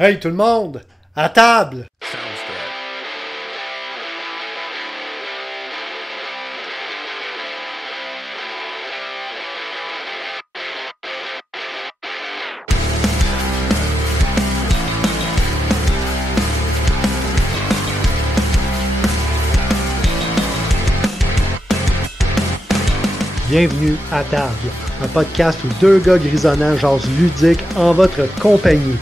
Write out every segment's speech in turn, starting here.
Hey tout le monde, à table! Bienvenue à Table, un podcast où deux gars grisonnants jasent ludique en votre compagnie.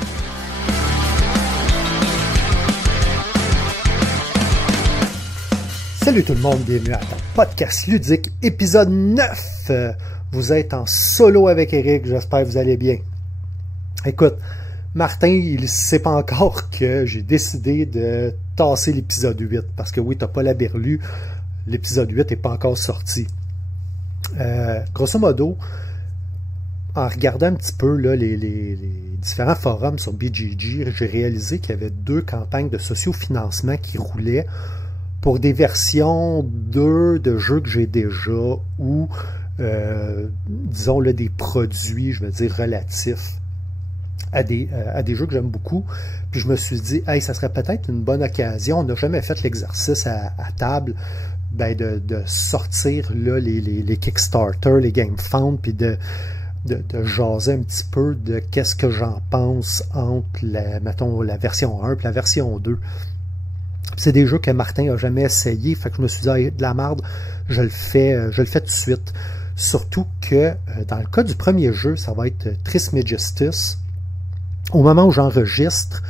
Salut tout le monde, bienvenue à Table, podcast ludique, épisode 9. Vous êtes en solo avec Eric, j'espère que vous allez bien. Écoute, Martin, il ne sait pas encore que j'ai décidé de tasser l'épisode 8, parce que oui, t'as pas la berlue, l'épisode 8 n'est pas encore sorti. Grosso modo, en regardant un petit peu là, les différents forums sur BGG, j'ai réalisé qu'il y avait deux campagnes de sociofinancement qui roulaient pour des versions 2 de jeux que j'ai déjà ou, disons, là, des produits, je veux dire, relatifs à des jeux que j'aime beaucoup. Puis je me suis dit, hey, ça serait peut-être une bonne occasion. On n'a jamais fait l'exercice à table. Ben de sortir là, les Kickstarter, les GameFound, puis de jaser un petit peu de qu'est-ce que j'en pense entre mettons, la version 1 et la version 2. C'est des jeux que Martin n'a jamais essayé, fait que je me suis dit, ah, de la merde, je le fais tout de suite. Surtout que dans le cas du premier jeu, ça va être Trismegistus. Au moment où j'enregistre,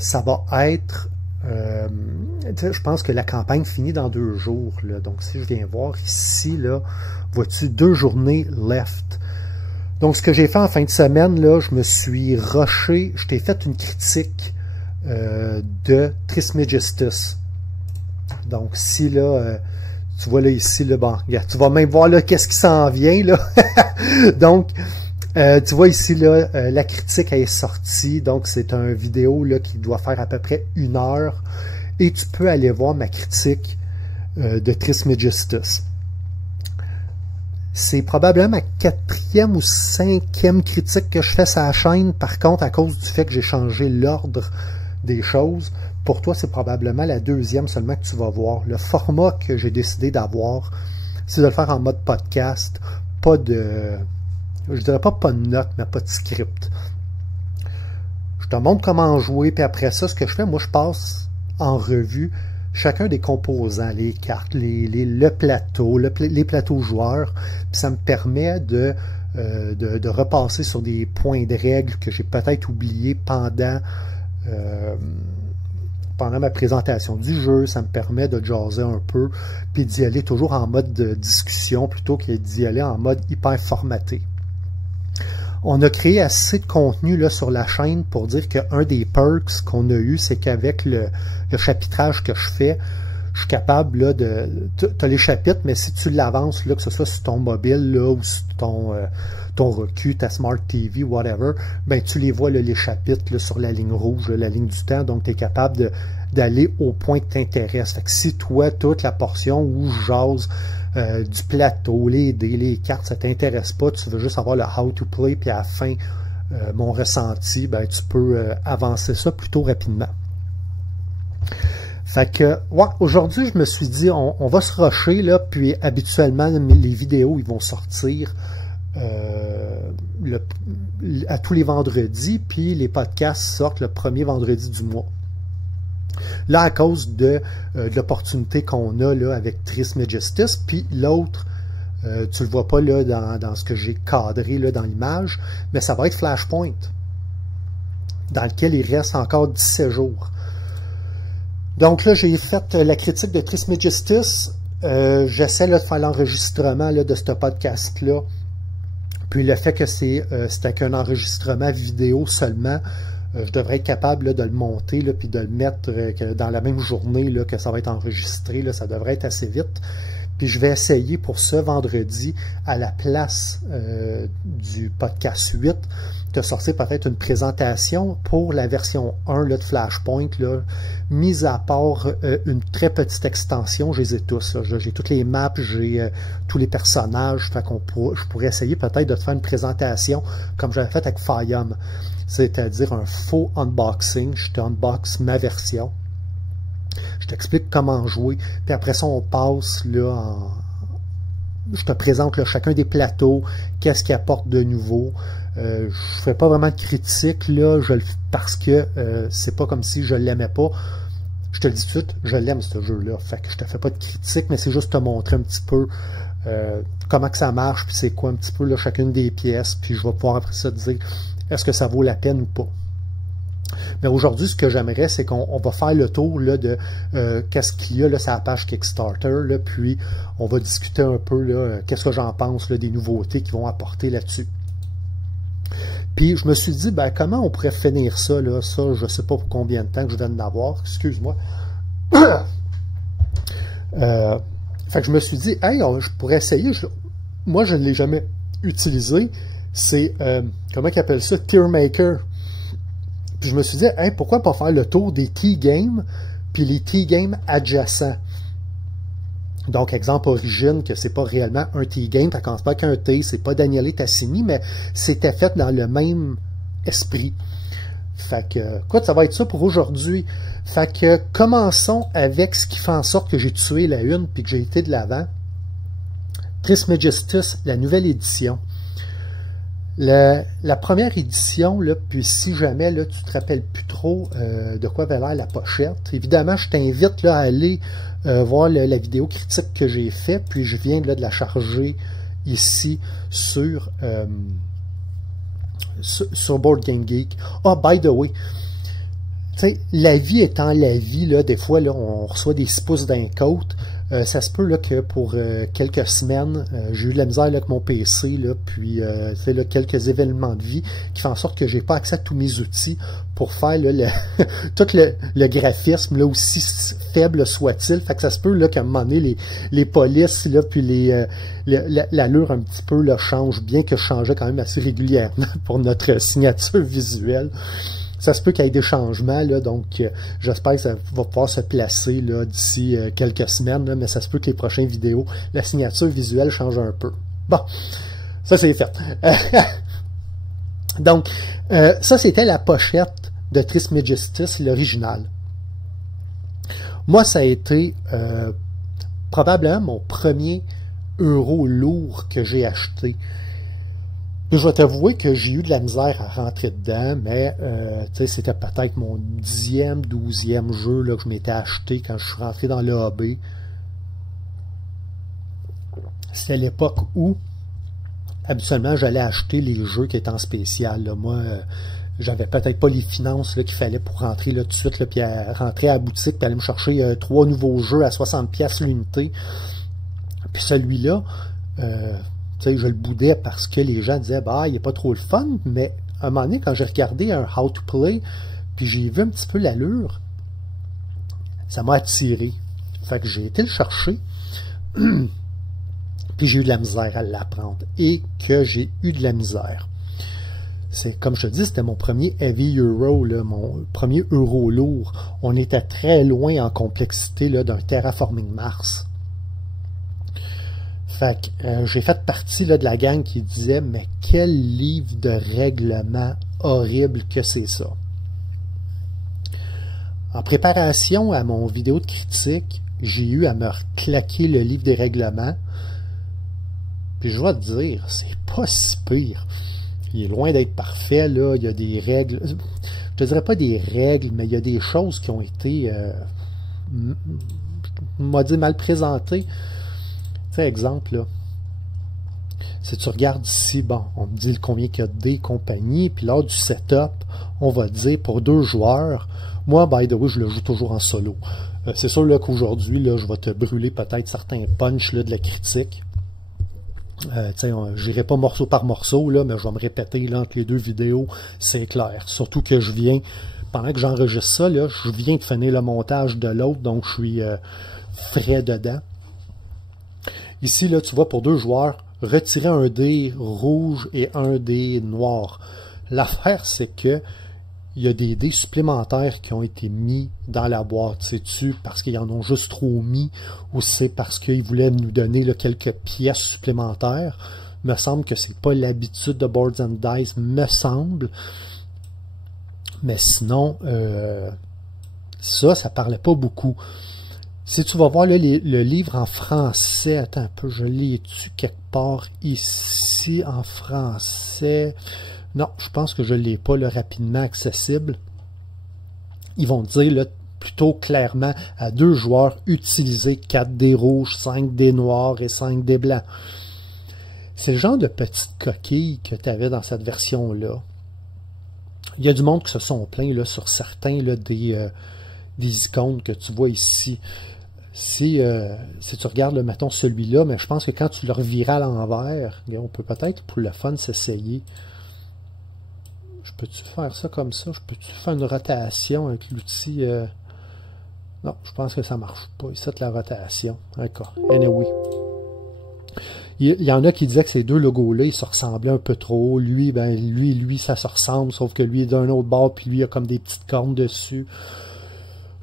ça va être je pense que la campagne finit dans 2 jours. Là. Donc, si je viens voir ici, là, vois-tu 2 journées left. Donc, ce que j'ai fait en fin de semaine, là, je me suis rushé, je t'ai fait une critique de Trismegistus. Donc, si là, tu vois là ici, là, bon, regarde, tu vas même voir là qu'est-ce qui s'en vient. Là. Donc, tu vois ici, là, la critique est sortie, donc c'est une vidéo là, qui doit faire à peu près 1 heure, et tu peux aller voir ma critique de Trismegistus. C'est probablement ma 4e ou 5e critique que je fais sur la chaîne, par contre, à cause du fait que j'ai changé l'ordre des choses, pour toi, c'est probablement la 2e seulement que tu vas voir. Le format que j'ai décidé d'avoir, c'est de le faire en mode podcast, pas de... Je dirais pas de notes, mais pas de script. Je te montre comment jouer, puis après ça, ce que je fais, moi, je passe en revue chacun des composants, les cartes, le plateau, les plateaux joueurs, puis ça me permet de repasser sur des points de règles que j'ai peut-être oubliés pendant ma présentation du jeu. Ça me permet de jaser un peu, puis d'y aller toujours en mode de discussion plutôt que d'y aller en mode hyper formaté. On a créé assez de contenu là, sur la chaîne pour dire qu'un des perks qu'on a eu, c'est qu'avec le chapitrage que je fais, je suis capable là, tu as les chapitres, mais si tu l'avances, là, que ce soit sur ton mobile là, ou sur ton Roku, ta Smart TV, whatever, ben tu les vois là, les chapitres là, sur la ligne rouge, là, la ligne du temps, donc tu es capable d'aller au point qui t'intéresse. Fait que si toi, toute la portion où je jase du plateau, les dés, les cartes, ça t'intéresse pas, tu veux juste avoir le how to play, puis à la fin, mon ressenti, ben tu peux avancer ça plutôt rapidement. Fait que, ouais, aujourd'hui, je me suis dit, on va se rusher, là, puis habituellement, les vidéos, ils vont sortir à tous les vendredis, puis les podcasts sortent le premier vendredi du mois. Là, à cause de l'opportunité qu'on a là, avec Trismegistus, puis l'autre, tu le vois pas là, dans ce que j'ai cadré là, dans l'image, mais ça va être Flashpoint, dans lequel il reste encore 17 jours. Donc là, j'ai fait la critique de Trismegistus. J'essaie de faire l'enregistrement de ce podcast-là. Puis le fait que c'était qu'un enregistrement vidéo seulement, je devrais être capable là, de le monter là, puis de le mettre dans la même journée là, que ça va être enregistré. Là, ça devrait être assez vite. Puis je vais essayer pour ce vendredi, à la place du podcast 8, de sortir peut-être une présentation pour la version 1 là, de Flashpoint, là, mis à part une très petite extension. Je les ai tous. J'ai toutes les maps, j'ai tous les personnages. Fait je pourrais essayer peut-être de te faire une présentation comme j'avais fait avec Fayum. c'est-à-dire un faux unboxing. Je t'unbox ma version. Je t'explique comment jouer, puis après ça, on passe là je te présente là, chacun des plateaux, qu'est-ce qu'il apporte de nouveau. Je fais pas vraiment de critique là, parce que c'est pas comme si je l'aimais pas. Je te le dis tout de suite, je l'aime ce jeu-là. Fait que je te fais pas de critique, mais c'est juste te montrer un petit peu comment que ça marche, puis c'est quoi un petit peu là, chacune des pièces, puis je vais pouvoir après ça te dire est-ce que ça vaut la peine ou pas. Mais aujourd'hui, ce que j'aimerais, c'est qu'on va faire le tour là, de qu'est-ce qu'il y a là, sur la page Kickstarter, là, puis on va discuter un peu là, qu'est-ce que j'en pense là, des nouveautés qu'ils vont apporter là-dessus. Puis je me suis dit, ben, comment on pourrait finir ça, là, ça, je ne sais pas pour combien de temps que je viens d'avoir, excuse-moi. Fait que je me suis dit, hey, je pourrais essayer, moi je ne l'ai jamais utilisé, c'est, comment ils appellent ça, Tier Maker. Puis je me suis dit, hey, pourquoi pas faire le tour des T-Games, puis les T-Games adjacents. Donc, exemple Origin, que c'est pas réellement un T-Game, ça commence pas avec un T, c'est pas Daniele Tassini, mais c'était fait dans le même esprit. Fait que, écoute, ça va être ça pour aujourd'hui. Fait que, commençons avec ce qui fait en sorte que j'ai tué la une, puis que j'ai été de l'avant. Trismegistus, la nouvelle édition. La première édition, là, puis si jamais là, tu te rappelles plus trop de quoi avait l'air la pochette, évidemment, je t'invite là, à aller voir la vidéo critique que j'ai faite, puis je viens là, de la charger ici sur Board Game Geek. Ah, by the way, tu sais, la vie étant la vie, là, des fois, là, on reçoit des 6 pouces d'un côte. Ça se peut là, que pour quelques semaines, j'ai eu de la misère là, avec mon PC, là, puis fait là, quelques événements de vie qui font en sorte que j'ai pas accès à tous mes outils pour faire là, tout le graphisme, là, aussi faible soit-il. Fait que ça se peut là, qu'à un moment donné, les polices, là, puis l'allure un petit peu là, change, bien que je changeais quand même assez régulièrement pour notre signature visuelle. Ça se peut qu'il y ait des changements, là, donc j'espère que ça va pouvoir se placer d'ici quelques semaines, là, mais ça se peut que les prochaines vidéos, la signature visuelle change un peu. Bon, ça c'est fait. Donc, ça c'était la pochette de Trismegistus, l'original. Moi, ça a été probablement mon premier euro lourd que j'ai acheté. Je vais t'avouer que j'ai eu de la misère à rentrer dedans, mais c'était peut-être mon 10e, 12e jeu là, que je m'étais acheté quand je suis rentré dans le hobby. C'était l'époque où, habituellement, j'allais acheter les jeux qui étaient en spécial. Là. Moi, j'avais peut-être pas les finances qu'il fallait pour rentrer là, tout de suite, là, puis rentrer à la boutique, puis aller me chercher 3 nouveaux jeux à 60$ l'unité. Puis celui-là... je le boudais parce que les gens disaient bah, il n'est pas trop le fun, mais à un moment donné, quand j'ai regardé un How to Play, puis j'ai vu un petit peu l'allure, ça m'a attiré. Fait que j'ai été le chercher, puis j'ai eu de la misère à l'apprendre. Et que j'ai eu de la misère. C'est comme je te dis, c'était mon premier Heavy Euro, là, mon premier euro lourd. On était très loin en complexité là, d'un Terraforming Mars. Fait que j'ai fait partie là, de la gang qui disait mais quel livre de règlement horrible que c'est ça. En préparation à mon vidéo de critique, j'ai eu à me claquer le livre des règlements. Puis je vais te dire, c'est pas si pire. Il est loin d'être parfait, là. Il y a des règles. Je te dirais pas des règles, mais il y a des choses qui ont été mal présentées. Exemple, là, si tu regardes ici, bon, on me dit combien il y a des compagnies, puis lors du setup, on va dire pour 2 joueurs, moi, by the way, je le joue toujours en solo. C'est sûr là, qu'aujourd'hui, là, je vais te brûler peut-être certains punchs là, de la critique. Je n'irai pas morceau par morceau, là, mais je vais me répéter là, entre les 2 vidéos, c'est clair. Surtout que je viens, pendant que j'enregistre ça, là, je viens de finir le montage de l'autre, donc je suis frais dedans. Ici, là, tu vois, pour 2 joueurs, retirer un dé rouge et un dé noir. L'affaire, c'est que il y a des dés supplémentaires qui ont été mis dans la boîte. Sais-tu parce qu'ils en ont juste trop mis ou c'est parce qu'ils voulaient nous donner là, quelques pièces supplémentaires? Me semble que c'est pas l'habitude de Boards and Dice, me semble. Mais sinon, ça parlait pas beaucoup. Si tu vas voir là, le livre en français, attends un peu, je l'ai-tu quelque part ici en français? Non, je pense que je ne l'ai pas là, rapidement accessible. Ils vont dire là, plutôt clairement à 2 joueurs, utilisez 4 dés rouges, 5 dés noirs et 5 dés blancs. C'est le genre de petite coquille que tu avais dans cette version-là. Il y a du monde qui se sont plaints là, sur certains là, des icônes que tu vois ici. Si tu regardes, mettons celui-là, mais je pense que quand tu le reviras à l'envers, on peut peut-être pour le fun s'essayer. Je peux-tu faire ça comme ça? Je peux-tu faire une rotation avec l'outil? Non, je pense que ça marche pas. Ici, la rotation. D'accord. Anyway. Il y en a qui disaient que ces deux logos-là, ils se ressemblaient un peu trop. Lui, ça se ressemble, sauf que lui est d'un autre bord, puis lui, il a comme des petites cornes dessus.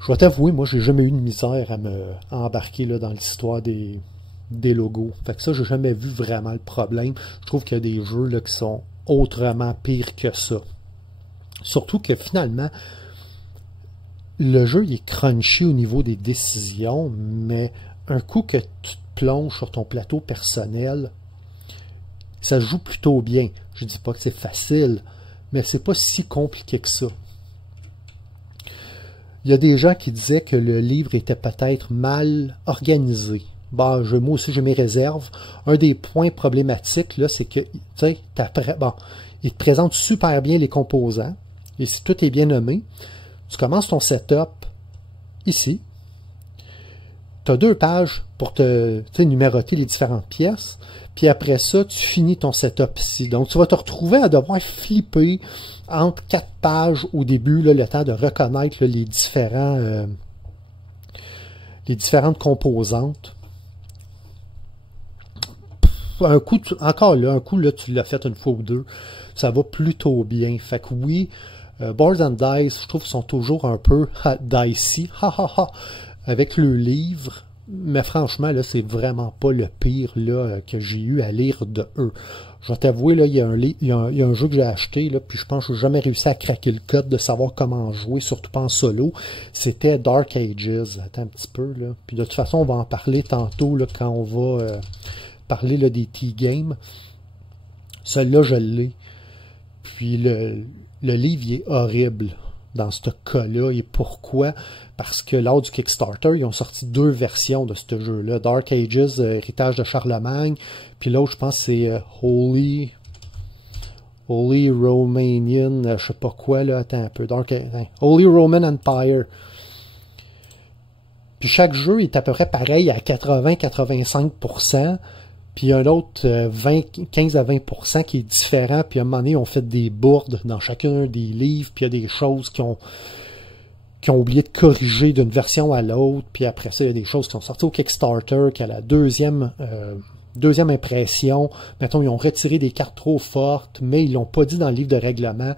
Je vais t'avouer, moi, j'ai jamais eu de misère à embarquer là, dans l'histoire des logos. Fait que ça, j'ai jamais vu vraiment le problème. Je trouve qu'il y a des jeux là, qui sont autrement pires que ça. Surtout que finalement, le jeu il est crunchy au niveau des décisions, mais un coup que tu te plonges sur ton plateau personnel, ça se joue plutôt bien. Je dis pas que c'est facile, mais c'est pas si compliqué que ça. Il y a des gens qui disaient que le livre était peut-être mal organisé. Bon, moi aussi j'ai mes réserves. Un des points problématiques, là, c'est que il te présente super bien les composants. Et si tout est bien nommé, tu commences ton setup ici. Tu as 2 pages pour te numéroter les différentes pièces. Puis après ça, tu finis ton setup ici. Donc, tu vas te retrouver à devoir flipper entre 4 pages au début, là, le temps de reconnaître là, les différentes composantes. Un coup, tu l'as fait une fois ou 2. Ça va plutôt bien. Fait que oui, Boards and Dice, je trouve qu'ils sont toujours un peu dicey, avec le livre. Mais franchement, là, c'est vraiment pas le pire là, que j'ai eu à lire de eux. Je vais t'avouer, là, il y a un jeu que j'ai acheté, là, puis je pense que je n'ai jamais réussi à craquer le code de savoir comment jouer, surtout pas en solo. C'était Dark Ages. Attends un petit peu, là. Puis de toute façon, on va en parler tantôt là, quand on va parler là, des T-Games. Celui-là, je l'ai. Puis le livre, il est horrible dans ce cas-là. Et pourquoi? Parce que lors du Kickstarter, ils ont sorti 2 versions de ce jeu-là. Dark Ages, Héritage de Charlemagne. Puis l'autre, je pense, c'est Holy Romanian, je sais pas quoi, là. Attends un peu. Holy Roman Empire. Puis chaque jeu est à peu près pareil à 80-85%. Puis il y a un autre 15 à 20% qui est différent. Puis à un moment donné, on fait des bourdes dans chacun des livres. Puis il y a des choses qui ont oublié de corriger d'une version à l'autre. Puis après ça, il y a des choses qui sont sorties au Kickstarter, qui a la deuxième impression. Mettons, ils ont retiré des cartes trop fortes, mais ils l'ont pas dit dans le livre de règlement.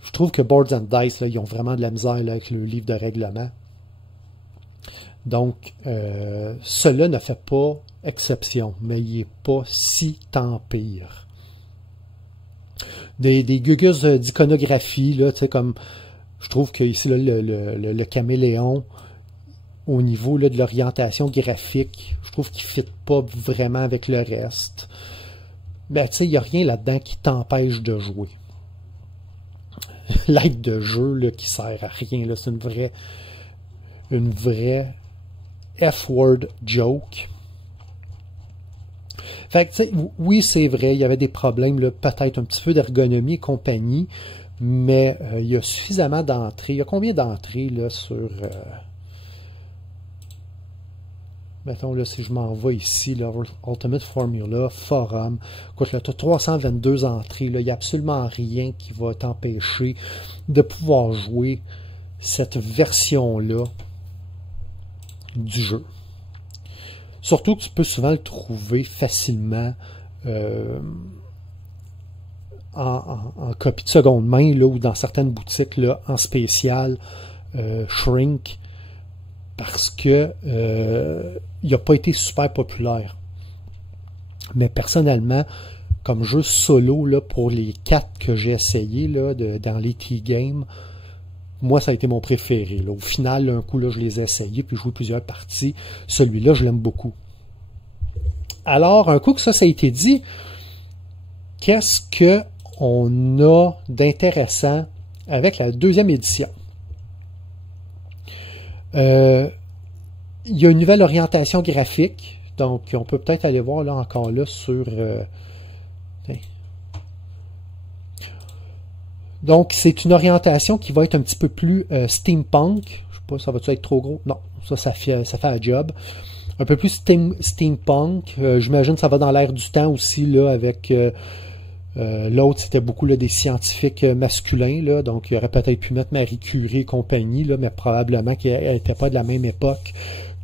Je trouve que Boards and Dice, là, ils ont vraiment de la misère là, avec le livre de règlement. Donc, cela ne fait pas exception, mais il n'est pas si tant pire. Des gugus d'iconographie, là, tu sais, comme je trouve que ici, là, le caméléon, au niveau là, de l'orientation graphique, je trouve qu'il ne fit pas vraiment avec le reste. Ben, tu sais, il n'y a rien là-dedans qui t'empêche de jouer. L'aide de jeu là, qui sert à rien, là, c'est une vraie F-word joke. Fait que, tu sais, oui, c'est vrai, il y avait des problèmes, peut-être un petit peu d'ergonomie et compagnie, mais il y a suffisamment d'entrées. Il y a combien d'entrées là sur... mettons, là, si je m'en vais ici, là, Ultimate Formula, Forum, écoute, là, tu as 322 entrées, là, il n'y a absolument rien qui va t'empêcher de pouvoir jouer cette version-là du jeu. Surtout que tu peux souvent le trouver facilement en copie de seconde main, là, ou dans certaines boutiques là, en spécial, Shrink, parce que il n'a pas été super populaire. Mais personnellement, comme jeu solo, là, pour les 4 que j'ai essayé là, dans les T-Games, moi, ça a été mon préféré. Là. Au final, là, un coup, là, je les ai essayés, puis joué plusieurs parties. Celui-là, je l'aime beaucoup. Alors, un coup que ça a été dit, qu'est-ce qu'on a d'intéressant avec la deuxième édition? Il y a une nouvelle orientation graphique. Donc, on peut peut-être aller voir là encore là sur... donc, c'est une orientation qui va être un petit peu plus steampunk. Je sais pas, ça va-tu être trop gros? Non, ça fait la job. Un peu plus steampunk. J'imagine que ça va dans l'air du temps aussi, là, avec... l'autre, c'était beaucoup là, des scientifiques masculins. Là, donc, il aurait peut-être pu mettre Marie Curie et compagnie, là, mais probablement qu'elle n'était pas de la même époque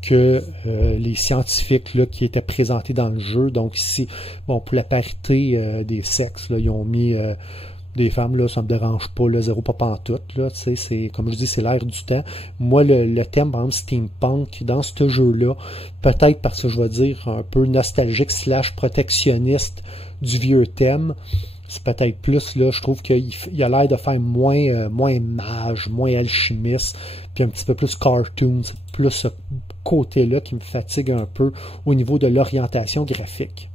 que les scientifiques là, qui étaient présentés dans le jeu. Donc, ici, bon, pour la parité des sexes, là, ils ont mis... des femmes, là, ça me dérange pas, là, zéro pas pantoute, là, tu sais, c'est, comme je dis, c'est l'air du temps. Moi, le thème, par exemple, steampunk, dans ce jeu-là, peut-être parce que je vais dire un peu nostalgique / protectionniste du vieux thème, c'est peut-être plus, là, je trouve qu'il a l'air de faire moins mage, moins alchimiste, puis un petit peu plus cartoon, c'est plus ce côté-là qui me fatigue un peu au niveau de l'orientation graphique.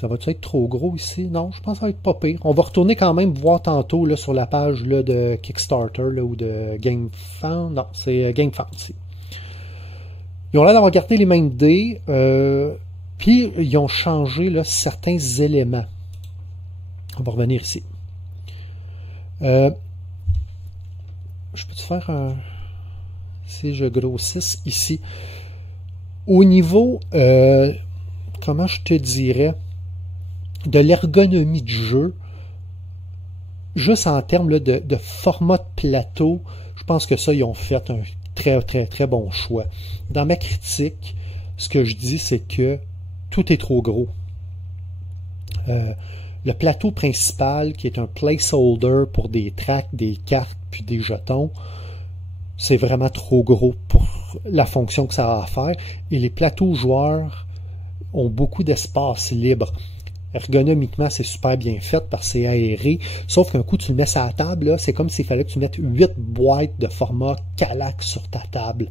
Ça va-tu être trop gros ici? Non, je pense que ça va être pas pire. On va retourner quand même voir tantôt là, sur la page là, de Kickstarter là, ou de GameFound. Non, c'est GameFound ici. Ils ont l'air d'avoir gardé les mêmes dés, puis ils ont changé là, certains éléments. On va revenir ici. Je peux te faire un... Si je grossisse ici. Au niveau, comment je te dirais... de l'ergonomie du jeu, juste en termes là, de format de plateau, je pense que ça, ils ont fait un très bon choix. Dans ma critique, ce que je dis, c'est que tout est trop gros. Le plateau principal, qui est un placeholder pour des tracks, des cartes, puis des jetons, c'est vraiment trop gros pour la fonction que ça a à faire. Et les plateaux joueurs ont beaucoup d'espace libre. Ergonomiquement, c'est super bien fait parce que c'est aéré. Sauf qu'un coup, tu le mets sur la table, c'est comme s'il fallait que tu mettes 8 boîtes de format Calac sur ta table.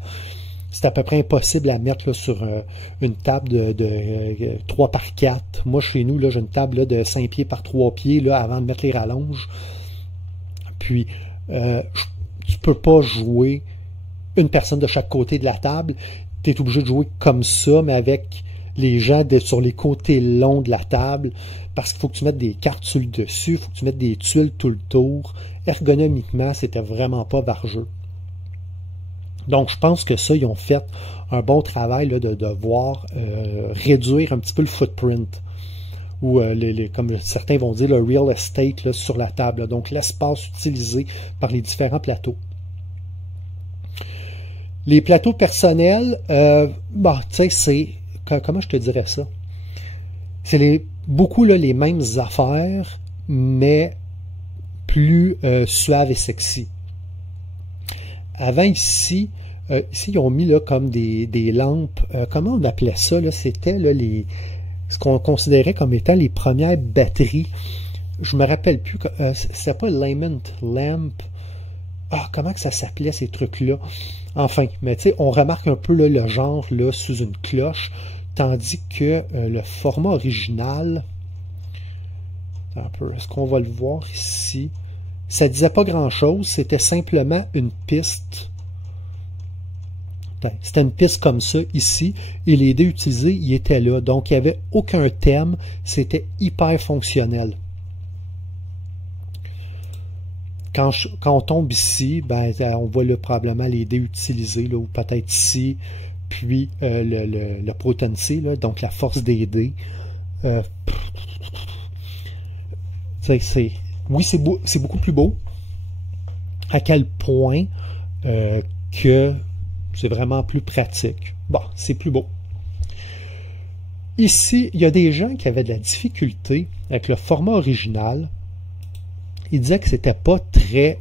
C'est à peu près impossible à mettre là, sur une table de 3 par 4. Moi, chez nous, j'ai une table là, de 5 pieds par 3 pieds là, avant de mettre les rallonges. Puis, tu peux pas jouer une personne de chaque côté de la table. Tu es obligé de jouer comme ça, mais avec... les gens sur les côtés longs de la table, parce qu'il faut que tu mettes des cartes sur le dessus, il faut que tu mettes des tuiles tout le tour. Ergonomiquement, c'était vraiment pas vargeux. Donc, je pense que ça, ils ont fait un bon travail là, de devoir réduire un petit peu le footprint, ou comme certains vont dire, le real estate là, sur la table, là, donc l'espace utilisé par les différents plateaux. Les plateaux personnels, tu sais, c'est... Comment je te dirais ça? C'est beaucoup là, les mêmes affaires, mais plus suaves et sexy. Avant, ici, ils ont mis là, comme des lampes. Comment on appelait ça? C'était ce qu'on considérait comme étant les premières batteries. Je me rappelle plus. C'était pas Lament Lamp. Ah, comment que ça s'appelait, ces trucs-là? Enfin, mais tu sais, on remarque un peu là, le genre là, sous une cloche. Tandis que le format original, est-ce qu'on va le voir ici? Ça disait pas grand-chose, c'était simplement une piste. C'était une piste comme ça ici, et les dés utilisés, ils étaient là. Donc, il n'y avait aucun thème, c'était hyper fonctionnel. Quand on tombe ici, ben, on voit là, probablement les dés utilisés, là, ou peut-être ici, puis le potency, là, donc la force des dés. Oui, c'est beaucoup plus beau. À quel point que c'est vraiment plus pratique. Bon, c'est plus beau. Ici, il y a des gens qui avaient de la difficulté avec le format original. Ils disaient que c'était pas très...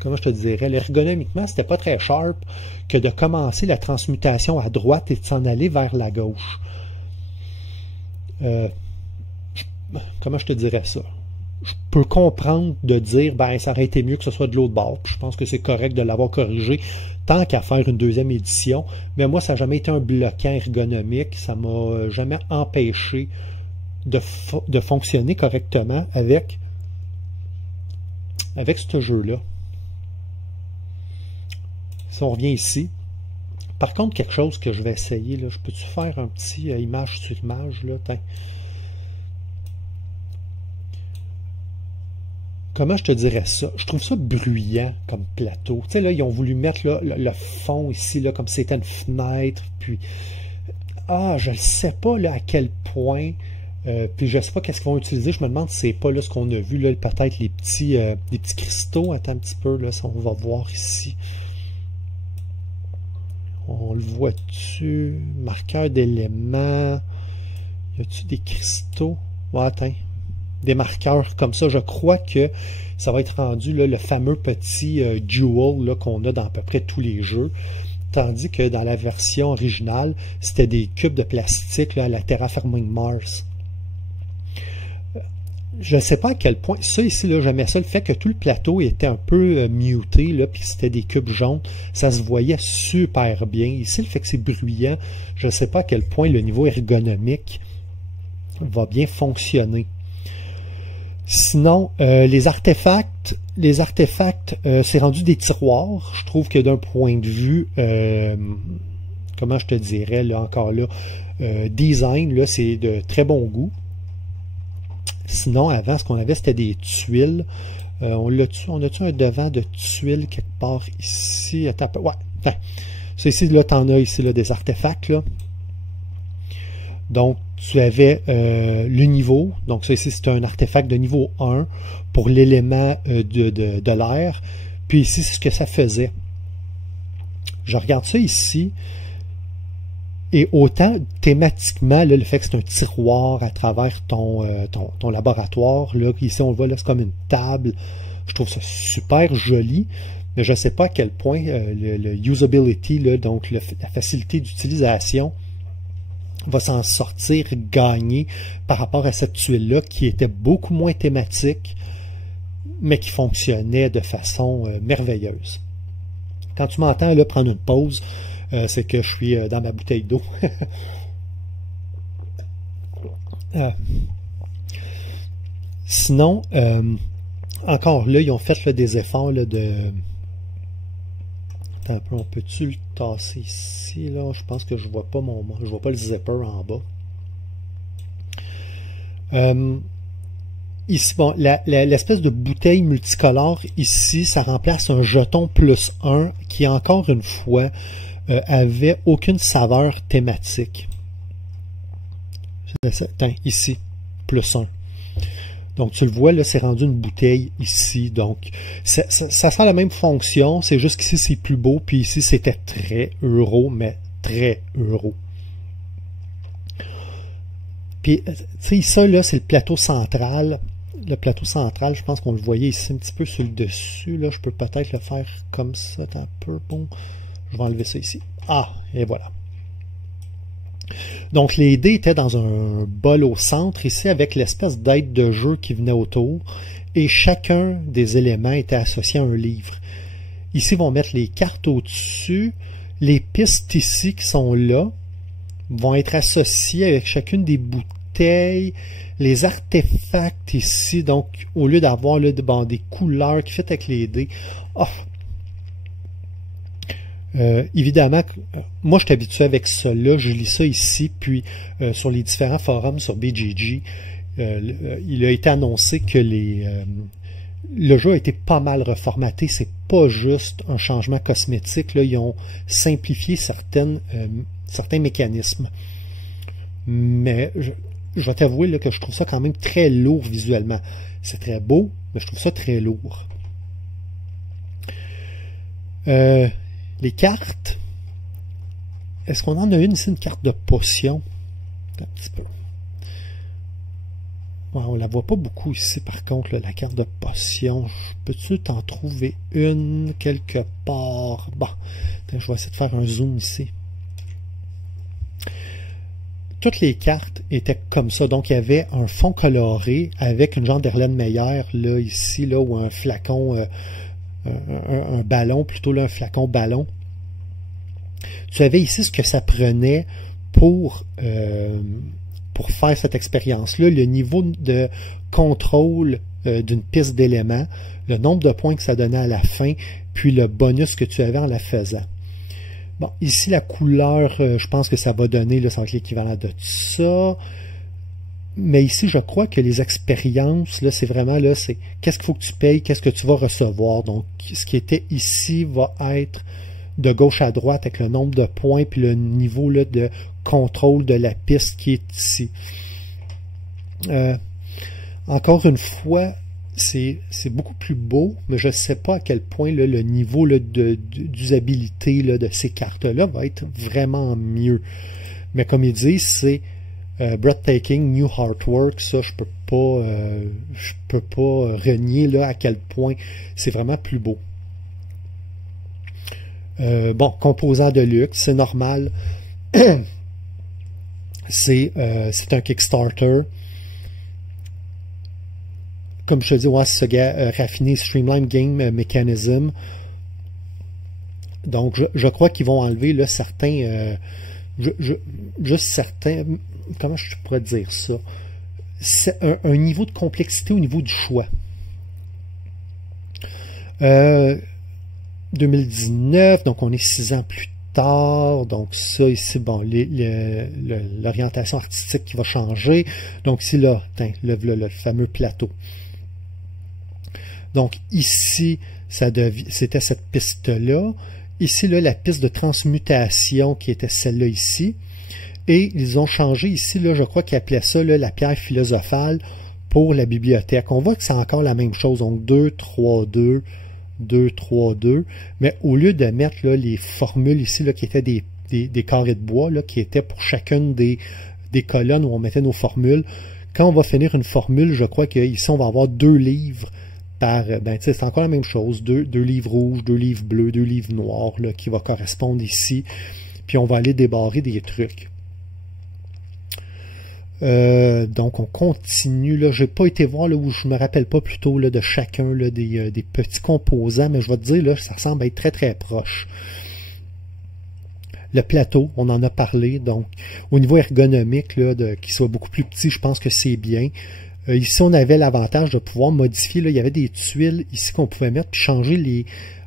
comment je te dirais, ergonomiquement, c'était pas très sharp que de commencer la transmutation à droite et de s'en aller vers la gauche. Comment je te dirais ça? je peux comprendre de dire, ben, ça aurait été mieux que ce soit de l'autre bord. Puis je pense que c'est correct de l'avoir corrigé, tant qu'à faire une deuxième édition. Mais moi, ça n'a jamais été un bloquant ergonomique. Ça m'a jamais empêché de fonctionner correctement avec ce jeu-là. Si on revient ici. Par contre, quelque chose que je vais essayer, là, je peux-tu faire un petit image sur image, là? Tain. Comment je te dirais ça? Je trouve ça bruyant comme plateau. Tu sais, là, ils ont voulu mettre là, le fond ici, là, comme si c'était une fenêtre. Puis, je ne sais pas là, à quel point. Puis, je ne sais pas qu'est-ce qu'ils vont utiliser. Je me demande si c'est pas là, ce qu'on a vu, là, peut-être les petits cristaux. Attends un petit peu, là, ça, on va voir ici. On le voit-tu? Marqueur d'éléments. Y a-tu des cristaux? Ouais, attends. Des marqueurs comme ça. Je crois que ça va être rendu là, le fameux petit jewel qu'on a dans à peu près tous les jeux. Tandis que dans la version originale, c'était des cubes de plastique là, à la Terraforming Mars. Je ne sais pas à quel point. Ça ici, là, j'aimais ça. Le fait que tout le plateau était un peu muté, là, puis c'était des cubes jaunes, ça se voyait super bien. Ici, le fait que c'est bruyant, je ne sais pas à quel point le niveau ergonomique va bien fonctionner. Sinon, les artefacts, c'est rendu des tiroirs. Je trouve que d'un point de vue, comment je te dirais, là, encore là, design, là, c'est de très bon goût. Sinon, avant, ce qu'on avait, c'était des tuiles. On a-tu un devant de tuiles quelque part ici? Attends, ouais. Ça ici, là, t'en as ici, là, des artefacts, là. Donc, tu avais le niveau. Donc, ça ici, c'est un artefact de niveau 1 pour l'élément de l'air. Puis ici, c'est ce que ça faisait. Je regarde ça ici. Et autant thématiquement, là, le fait que c'est un tiroir à travers ton laboratoire, là, ici on le voit, là, c'est comme une table. Je trouve ça super joli. Mais je ne sais pas à quel point le usability, là, donc la facilité d'utilisation, va s'en sortir gagner par rapport à cette tuile-là qui était beaucoup moins thématique, mais qui fonctionnait de façon merveilleuse. Quand tu m'entends là prendre une pause, c'est que je suis dans ma bouteille d'eau. Sinon, encore là, ils ont fait là, des efforts là, de... Attends un peu, on peut-tu le tasser ici? Là? Je pense que je vois pas je vois pas le zipper en bas. Ici, bon, l'espèce de bouteille multicolore ici, ça remplace un jeton plus 1 qui, encore une fois, avait aucune saveur thématique. Ici, plus 1. Donc, tu le vois, là, c'est rendu une bouteille ici. Donc, ça sent la même fonction, c'est juste qu'ici, c'est plus beau, puis ici, c'était très euro, mais très euro. Puis, tu sais, ça, là, c'est le plateau central. Le plateau central, je pense qu'on le voyait ici un petit peu sur le dessus. Là, je peux peut-être le faire comme ça, un peu. Bon, je vais enlever ça ici. Ah, et voilà. Donc, les dés étaient dans un bol au centre, ici, avec l'espèce d'aide de jeu qui venait autour, et chacun des éléments était associé à un livre. Ici, ils vont mettre les cartes au-dessus. Les pistes ici qui sont là vont être associées avec chacune des bouteilles. Les artefacts ici, donc, au lieu d'avoir là, des couleurs qui fait avec les dés. Oh. Évidemment, moi je suis habitué avec cela, je lis ça ici, puis sur les différents forums sur BGG, il a été annoncé que le jeu a été pas mal reformaté, c'est pas juste un changement cosmétique, là, ils ont simplifié certains mécanismes. Mais je vais t'avouer là, que je trouve ça quand même très lourd visuellement. C'est très beau, mais je trouve ça très lourd. Les cartes, est-ce qu'on en a une ici, une carte de potion? Un petit peu. Ouais, on la voit pas beaucoup ici, par contre, là, la carte de potion. Peux-tu t'en trouver une quelque part? Bon, je vais essayer de faire un zoom ici. toutes les cartes étaient comme ça. Donc, il y avait un fond coloré avec une genre d'Erlenmeyer, là, ici, là, ou un flacon, un ballon, plutôt là, un flacon ballon. Tu savais ici ce que ça prenait pour faire cette expérience-là, le niveau de contrôle d'une piste d'éléments, le nombre de points que ça donnait à la fin, puis le bonus que tu avais en la faisant. Bon, ici, la couleur, je pense que ça va donner, là, ça va être l'équivalent de ça. Mais ici, je crois que les expériences, là, c'est vraiment, là, c'est qu'est-ce qu'il faut que tu payes, qu'est-ce que tu vas recevoir. Donc, ce qui était ici va être de gauche à droite avec le nombre de points puis le niveau là, de contrôle de la piste qui est ici. Encore une fois, c'est beaucoup plus beau, mais je ne sais pas à quel point là, le niveau d'usabilité de ces cartes-là va être vraiment mieux. Mais comme ils disent, c'est breathtaking, new artwork, ça je peux pas renier là, à quel point c'est vraiment plus beau. Bon, composant de luxe, c'est normal. C'est un Kickstarter. Comme je te dis, ouais, c'est ce raffiné Streamline Game Mechanism. Donc, je crois qu'ils vont enlever là, certains... juste certains... Comment je pourrais dire ça? C'est un niveau de complexité au niveau du choix. 2019, donc on est 6 ans plus tard, donc ça ici, bon, l'orientation artistique qui va changer, donc ici, là, le fameux plateau. Donc ici, c'était cette piste-là, ici, là, la piste de transmutation qui était celle-là ici, et ils ont changé ici, là, je crois qu'ils appelaient ça là, la pierre philosophale pour la bibliothèque. On voit que c'est encore la même chose, donc 2, 3, 2, 2, 3, 2, mais au lieu de mettre là, les formules ici là, qui étaient des carrés de bois là, qui étaient pour chacune des colonnes où on mettait nos formules, quand on va finir une formule, je crois qu'ici on va avoir 2 livres par, c'est encore la même chose, 2 livres rouges, 2 livres bleus, 2 livres noirs là, qui va correspondre ici, puis on va aller débarrer des trucs. Donc on continue là, j'ai pas été voir là où je me rappelle pas plutôt là de chacun là, des petits composants, mais je vais te dire là, ça semble être très très proche. Le plateau, on en a parlé, donc au niveau ergonomique là, qu'il soit beaucoup plus petit, je pense que c'est bien. Ici on avait l'avantage de pouvoir modifier, là, il y avait des tuiles ici qu'on pouvait mettre puis changer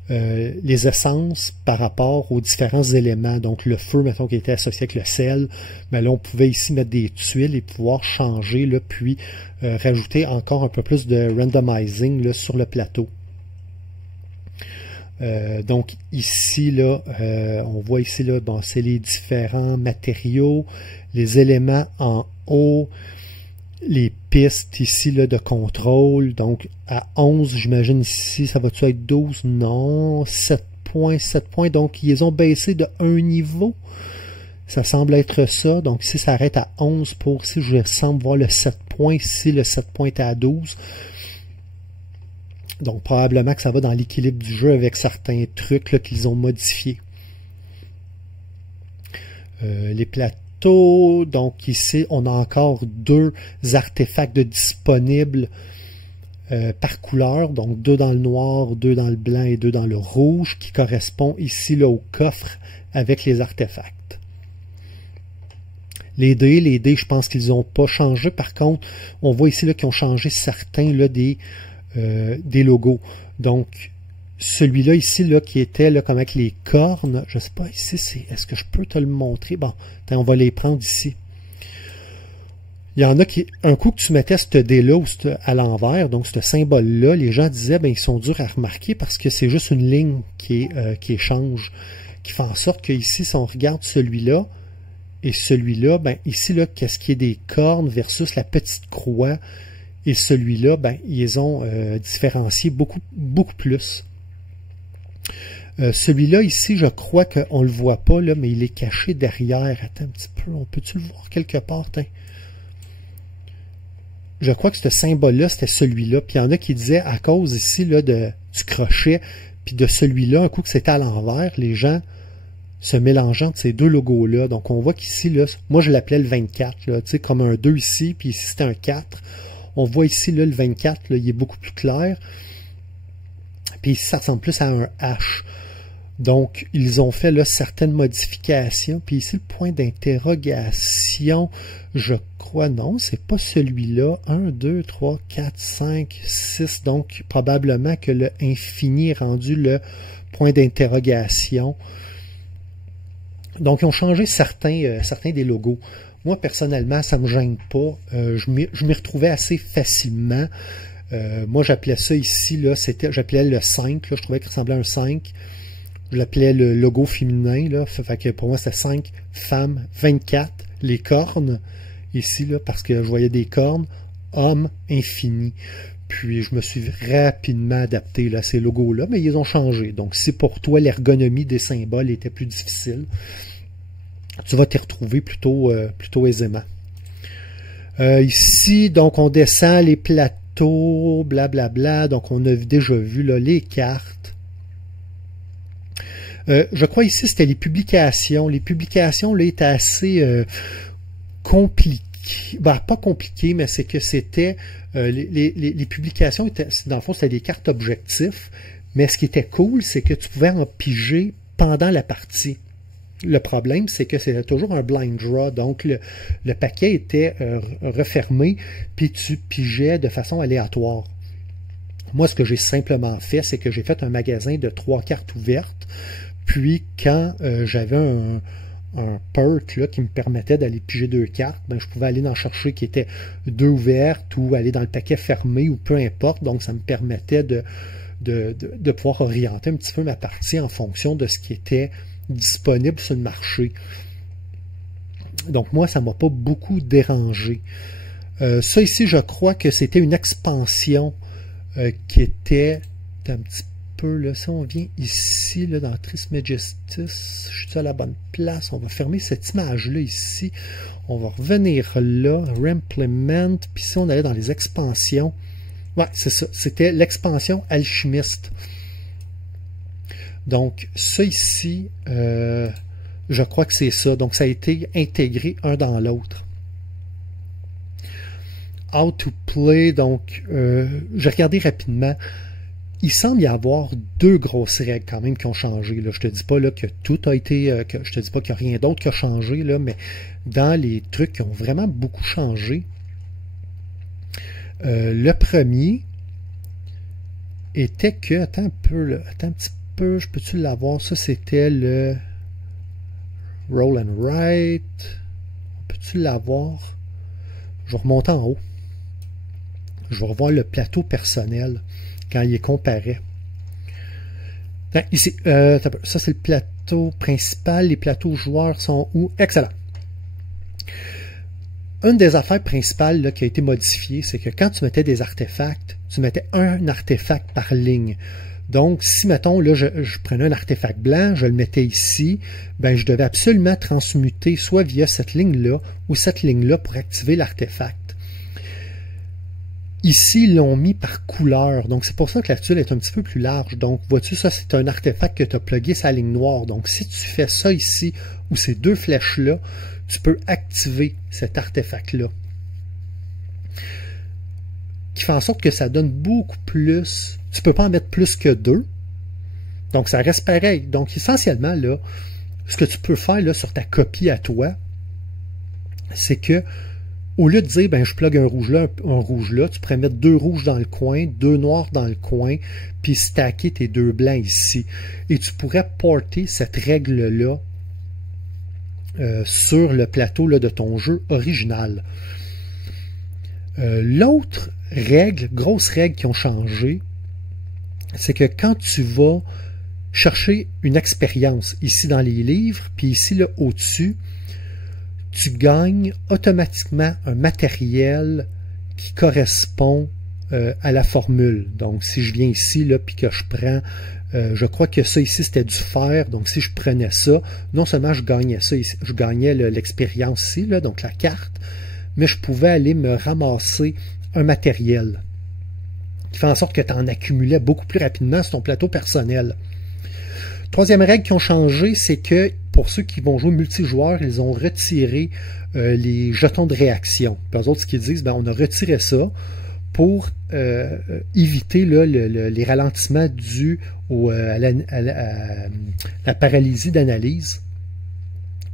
les essences par rapport aux différents éléments. Donc le feu, mettons, qui était associé avec le sel, mais là on pouvait ici mettre des tuiles et pouvoir changer, là, puis rajouter encore un peu plus de randomizing là, sur le plateau. Donc ici, là, on voit ici, là, bon, c'est les différents matériaux, les éléments en haut, les pistes ici là, de contrôle, donc à 11, j'imagine ici, ça va-tu être 12? Non, 7 points, donc ils ont baissé de 1 niveau, ça semble être ça, donc ici ça arrête à 11 pour, ici je semble voir le 7 points, ici le 7 points est à 12, donc probablement que ça va dans l'équilibre du jeu avec certains trucs là qu'ils ont modifiés. Les plateaux, donc ici on a encore 2 artefacts disponibles par couleur, donc 2 dans le noir, 2 dans le blanc et 2 dans le rouge, qui correspond ici là au coffre avec les artefacts. Les dés, je pense qu'ils n'ont pas changé. Par contre, on voit ici là qu'ils ont changé certains là, des logos. Donc celui-là ici, là, qui était là, comme avec les cornes, je ne sais pas ici, est-ce que je peux te le montrer? Bon, on va les prendre ici. Il y en a qui, un coup que tu mettais ce dé-là à l'envers, donc ce symbole-là, les gens disaient, ben ils sont durs à remarquer parce que c'est juste une ligne qui échange, qui fait en sorte que ici, si on regarde celui-là et celui-là, ben ici, là, qu'est-ce qui est des cornes versus la petite croix, et celui-là, ben ils ont différencié beaucoup plus. Celui-là ici, je crois qu'on ne le voit pas, là, mais il est caché derrière. Attends un petit peu, on peut-tu le voir quelque part? Tiens. Je crois que ce symbole-là, c'était celui-là. Puis il y en a qui disaient, à cause ici là, du crochet, puis de celui-là, un coup que c'était à l'envers, les gens se mélangeant de ces deux logos-là. Donc, on voit qu'ici, là, moi, je l'appelais le 24, là, tu sais, comme un 2 ici, puis ici, c'était un 4. On voit ici, là, le 24, là, il est beaucoup plus clair. Puis ici, ça ressemble plus à un H. Donc, ils ont fait là certaines modifications. Puis ici, le point d'interrogation, je crois, non, c'est pas celui-là. 1, 2, 3, 4, 5, 6. Donc, probablement que le infini est rendu le point d'interrogation. Donc, ils ont changé certains des logos. Moi, personnellement, ça me gêne pas. Je m'y retrouvais assez facilement. Moi, j'appelais ça ici, là, j'appelais le 5, là, je trouvais qu'il ressemblait à un 5. Je l'appelais le logo féminin, là. Fait que pour moi, c'était 5 femmes, 24, les cornes, ici, là, parce que je voyais des cornes, homme, infini. Puis, je me suis rapidement adapté là, à ces logos-là, mais ils ont changé. Donc, si pour toi, l'ergonomie des symboles était plus difficile, tu vas t'y retrouver plutôt aisément. Ici, donc, on descend les plateaux, blablabla. Donc, on a déjà vu là, les cartes. Je crois ici, c'était les publications. Les publications, là, étaient assez compliquées. Ben, pas compliquées, mais c'est que c'était... les publications, dans le fond, c'était des cartes objectifs. Mais ce qui était cool, c'est que tu pouvais en piger pendant la partie. Le problème, c'est que c'était toujours un blind draw. Donc, le paquet était refermé, puis tu pigeais de façon aléatoire. Moi, ce que j'ai simplement fait, c'est que j'ai fait un magasin de 3 cartes ouvertes. Puis, quand j'avais un perk là, qui me permettait d'aller piger 2 cartes, ben, je pouvais aller en chercher qui étaient 2 ouvertes ou aller dans le paquet fermé ou peu importe. Donc, ça me permettait de pouvoir orienter un petit peu ma partie en fonction de ce qui était disponible sur le marché. Donc, moi, ça ne m'a pas beaucoup dérangé. Ça ici, je crois que c'était une expansion qui était un petit peu, là, si on vient ici, là, dans Trismegistus, je suis à la bonne place, on va fermer cette image-là ici, on va revenir là, Remplement, puis si on allait dans les expansions, ouais, c'est ça, c'était l'expansion alchimiste. Donc, ça ici, je crois que c'est ça, donc ça a été intégré un dans l'autre. How to play, donc, j'ai regardé rapidement. Il semble y avoir 2 grosses règles quand même qui ont changé. Là. Je te dis pas là, que tout a été... je te dis pas qu'il n'y a rien d'autre qui a changé, là, mais dans les trucs qui ont vraiment beaucoup changé, le premier était que... Attends un peu, là, attends un petit peu, je peux-tu l'avoir? Ça, c'était le Roll and Write. Peux-tu l'avoir? Je vais remonter en haut. Je vais revoir le plateau personnel quand il est comparé. Ici, ça c'est le plateau principal. Les plateaux joueurs sont où? Excellent. Une des affaires principales là, qui a été modifiée, c'est que quand tu mettais des artefacts, tu mettais un artefact par ligne. Donc, si, mettons, là, je prenais un artefact blanc, je le mettais ici, ben, je devais absolument transmuter soit via cette ligne-là ou cette ligne-là pour activer l'artefact. Ici, ils l'ont mis par couleur. Donc, c'est pour ça que la tuile est un petit peu plus large. Donc, vois-tu, ça, c'est un artefact que tu as plugué sa ligne noire. Donc, si tu fais ça ici, ou ces 2 flèches-là, tu peux activer cet artefact-là. Qui fait en sorte que ça donne beaucoup plus. Tu ne peux pas en mettre plus que 2. Donc, ça reste pareil. Donc, essentiellement, là, ce que tu peux faire là, sur ta copie à toi, c'est que au lieu de dire, ben, je plug un rouge là, tu pourrais mettre 2 rouges dans le coin, 2 noirs dans le coin, puis stacker tes 2 blancs ici. Et tu pourrais porter cette règle-là sur le plateau là, de ton jeu original. L'autre règle, grosse règle qui ont changé, c'est que quand tu vas chercher une expérience ici dans les livres, puis ici là au-dessus, tu gagnes automatiquement un matériel qui correspond à la formule. Donc, si je viens ici, là, puis que je prends, je crois que ça ici, c'était du fer. Donc, si je prenais ça, non seulement je gagnais ça ici, je gagnais l'expérience ici, là, donc la carte, mais je pouvais aller me ramasser un matériel qui fait en sorte que tu en accumulais beaucoup plus rapidement sur ton plateau personnel. Troisième règle qui ont changé, c'est que pour ceux qui vont jouer multijoueur, ils ont retiré les jetons de réaction. Puis eux autres, ce qu'ils disent, ben, on a retiré ça pour éviter là, les ralentissements dus à la paralysie d'analyse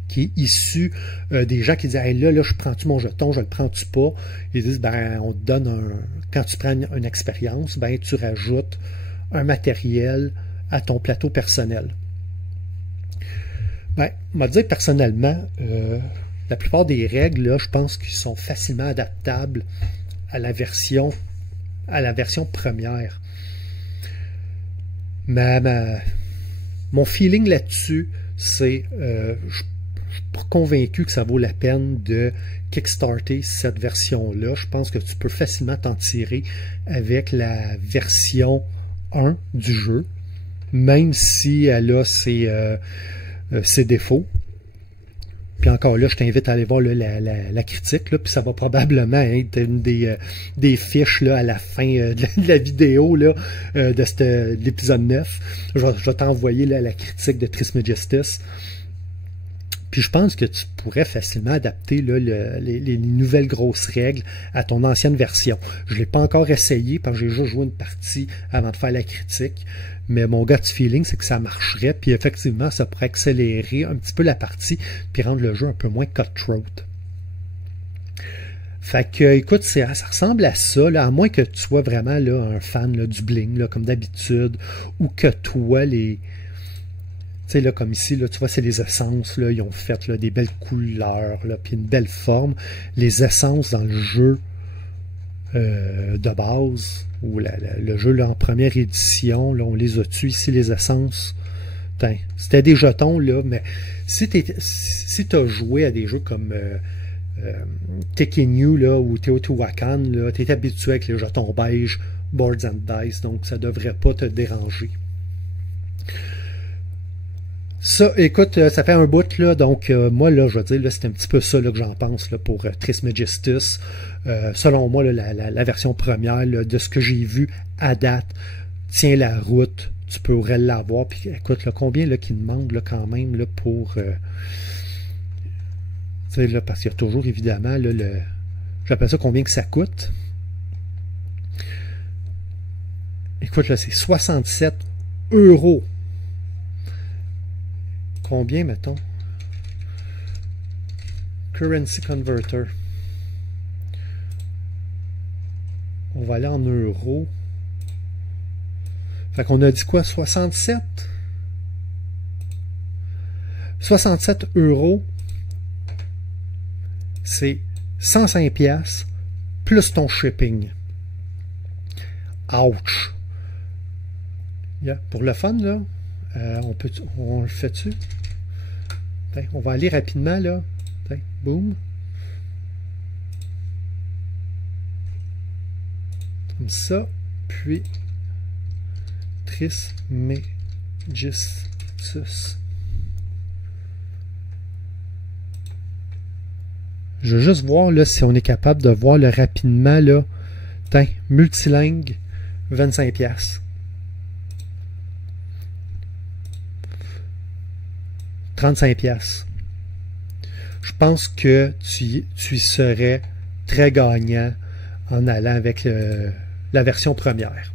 qui est issue des gens qui disent hey, là, je prends-tu mon jeton, je le prends-tu pas? Ils disent ben, on te donne quand tu prends une expérience, ben, tu rajoutes un matériel à ton plateau personnel. Ben, on va dire personnellement, la plupart des règles, là, je pense qu'ils sont facilement adaptables à la version première. Mon feeling là-dessus, c'est je suis convaincu que ça vaut la peine de kickstarter cette version-là. Je pense que tu peux facilement t'en tirer avec la version 1 du jeu, même si elle a ses défauts. Puis encore là, je t'invite à aller voir là, la critique, là, puis ça va probablement être une des fiches là, à la fin de la vidéo là, de l'épisode 9. Je vais t'envoyer la critique de Trismegistus. Puis je pense que tu pourrais facilement adapter là, les nouvelles grosses règles à ton ancienne version. Je ne l'ai pas encore essayé parce que j'ai juste joué une partie avant de faire la critique. Mais mon gut feeling, c'est que ça marcherait. Puis effectivement, ça pourrait accélérer un petit peu la partie puis rendre le jeu un peu moins cutthroat. Fait que, écoute, ça ressemble à ça, là, à moins que tu sois vraiment là, un fan là, du bling, là, comme d'habitude, ou que toi, tu sais, là, comme ici, là, tu vois, c'est les essences, là, ils ont fait là, des belles couleurs, là, puis une belle forme. Les essences dans le jeu de base, ou le jeu là, en première édition, là, on les a tués ici, les essences. C'était des jetons, là, mais si tu as joué à des jeux comme Tekken là, ou Teotihuacan, tu es habitué avec les jetons beige, Boards and Dice, donc ça ne devrait pas te déranger. Ça, écoute, ça fait un bout, là, donc moi, là, je veux dire, là, c'est un petit peu ça là, que j'en pense là, pour Trismegistus. Selon moi, là, la version première, là, de ce que j'ai vu à date, tient la route, tu pourrais l'avoir. Puis écoute, là, combien là, qu'il demande là, quand même là, pour... là, parce qu'il y a toujours, évidemment, là, j'appelle ça combien que ça coûte. Écoute, là, c'est 67 €. Combien, mettons? Currency Converter. On va aller en euros. Fait qu'on a dit quoi? 67? 67 €. C'est 105 piastres plus ton shipping. Ouch! Yeah. Pour le fun, là, on le fait-tu? On va aller rapidement, là. Boum. Comme ça. Puis, Trismegistus. Je veux juste voir là, si on est capable de voir le rapidement. Là. Multilingue, 25 $. 35 $. Je pense que tu serais très gagnant en allant avec la version première.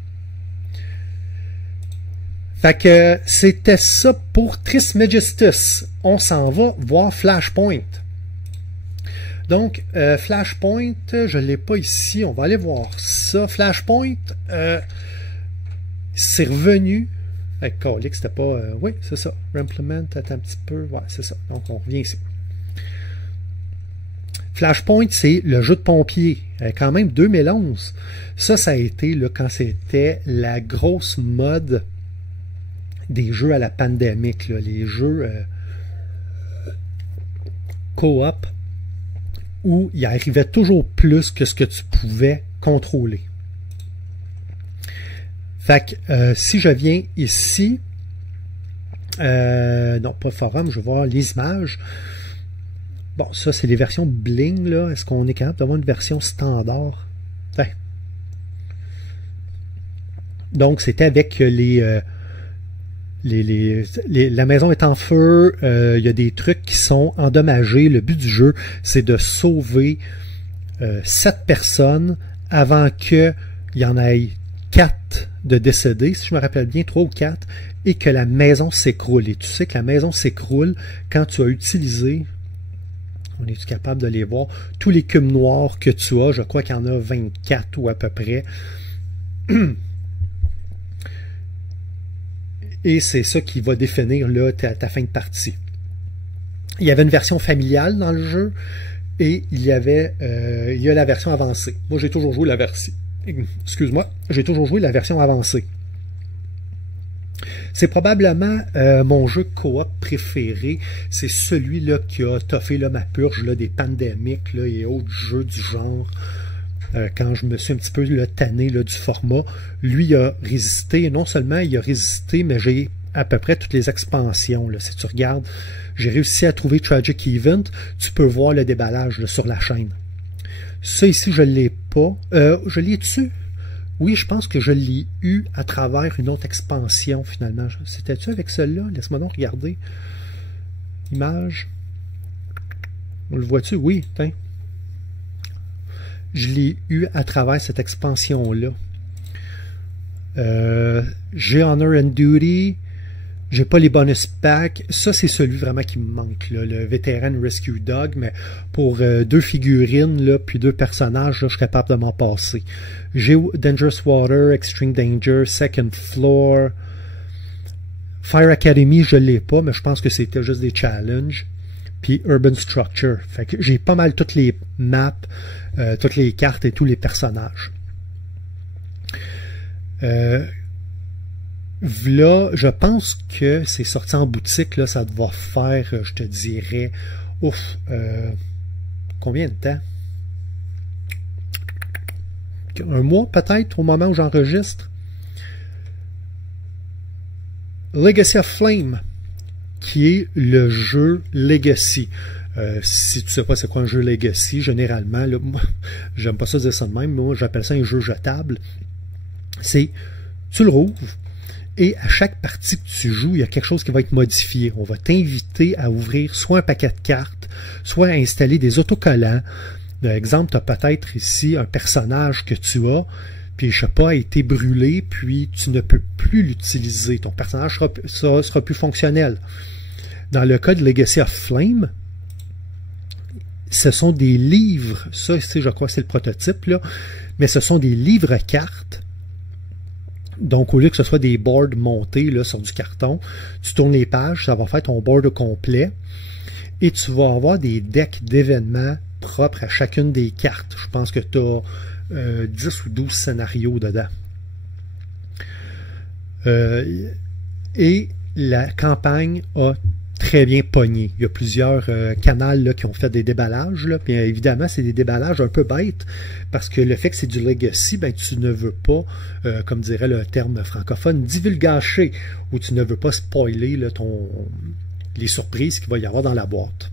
Fait que c'était ça pour Trismegistus. On s'en va voir Flashpoint. Donc, Flashpoint, je ne l'ai pas ici. On va aller voir ça. Flashpoint, c'est revenu. Avec Calix, c'était pas... oui, c'est ça. Remplement, attends un petit peu. Ouais, c'est ça. Donc, on revient ici. Flashpoint, c'est le jeu de pompier. Quand même, 2011. Ça a été là, quand c'était la grosse mode des jeux à la pandémique. Là, les jeux co-op où il arrivait toujours plus que ce que tu pouvais contrôler. Fait que si je viens ici, non pas forum, je vais voir les images. Bon, ça c'est les versions bling là. Est-ce qu'on est capable d'avoir une version standard? Donc c'était avec les la maison est en feu, il y a des trucs qui sont endommagés. Le but du jeu, c'est de sauver 7 personnes avant qu'il y en ait 4 de décédés, si je me rappelle bien, 3 ou 4, et que la maison s'écroule. Et tu sais que la maison s'écroule quand tu as utilisé, on est capable de les voir, tous les cubes noirs que tu as, je crois qu'il y en a 24 ou à peu près. Et c'est ça qui va définir là, ta fin de partie. Il y avait une version familiale dans le jeu et il y a la version avancée. Moi, j'ai toujours joué la version. Excuse-moi, j'ai toujours joué la version avancée. C'est probablement mon jeu coop préféré. C'est celui-là qui a toffé là, ma purge là, des pandémiques là, et autres jeux du genre. Quand je me suis un petit peu là, tanné là, du format, lui il a résisté, et non seulement il a résisté, mais j'ai à peu près toutes les expansions. Là. Si tu regardes, j'ai réussi à trouver Tragic Event, tu peux voir le déballage là, sur la chaîne. Ça ici, je ne l'ai pas. Je l'ai dessus. Oui, je pense que je l'ai eu à travers une autre expansion finalement. C'était-tu avec celle-là? Laisse-moi donc regarder. Image. On le voit-tu? Oui, tiens. Je l'ai eu à travers cette expansion-là. J'ai Honor and Duty. J'ai pas les bonus packs. Ça, c'est celui vraiment qui me manque, là, le Veteran Rescue Dog. Mais pour 2 figurines, là, puis 2 personnages, là, je suis capable de m'en passer. J'ai Dangerous Water, Extreme Danger, Second Floor. Fire Academy, je l'ai pas, mais je pense que c'était juste des challenges. Puis Urban Structure. Fait que j'ai pas mal toutes les maps, toutes les cartes et tous les personnages. Là, je pense que c'est sorti en boutique, là, ça va faire, je te dirais, combien de temps? Un mois peut-être au moment où j'enregistre. Legacy of Flame, qui est le jeu Legacy. Si tu sais pas c'est quoi un jeu Legacy, généralement, là, moi, j'aime pas ça dire ça de même, moi j'appelle ça un jeu jetable. C'est, tu le rouvres, et à chaque partie que tu joues, il y a quelque chose qui va être modifié. On va t'inviter à ouvrir soit un paquet de cartes, soit à installer des autocollants. Par exemple, tu as peut-être ici un personnage que tu as, puis je sais pas, a été brûlé, puis tu ne peux plus l'utiliser. Ton personnage sera plus fonctionnel. Dans le cas de Legacy of Flame, ce sont des livres, ça ici je crois que c'est le prototype, là, mais ce sont des livres-cartes. Donc, au lieu que ce soit des boards montés là, sur du carton, tu tournes les pages, ça va faire ton board au complet, et tu vas avoir des decks d'événements propres à chacune des cartes. Je pense que tu as 10 ou 12 scénarios dedans. Et la campagne a très bien pogné. Il y a plusieurs canals là, qui ont fait des déballages. Là. Puis, évidemment, c'est des déballages un peu bêtes parce que le fait que c'est du legacy, ben, tu ne veux pas, comme dirait le terme francophone, divulgacher, ou tu ne veux pas spoiler là, les surprises qu'il va y avoir dans la boîte.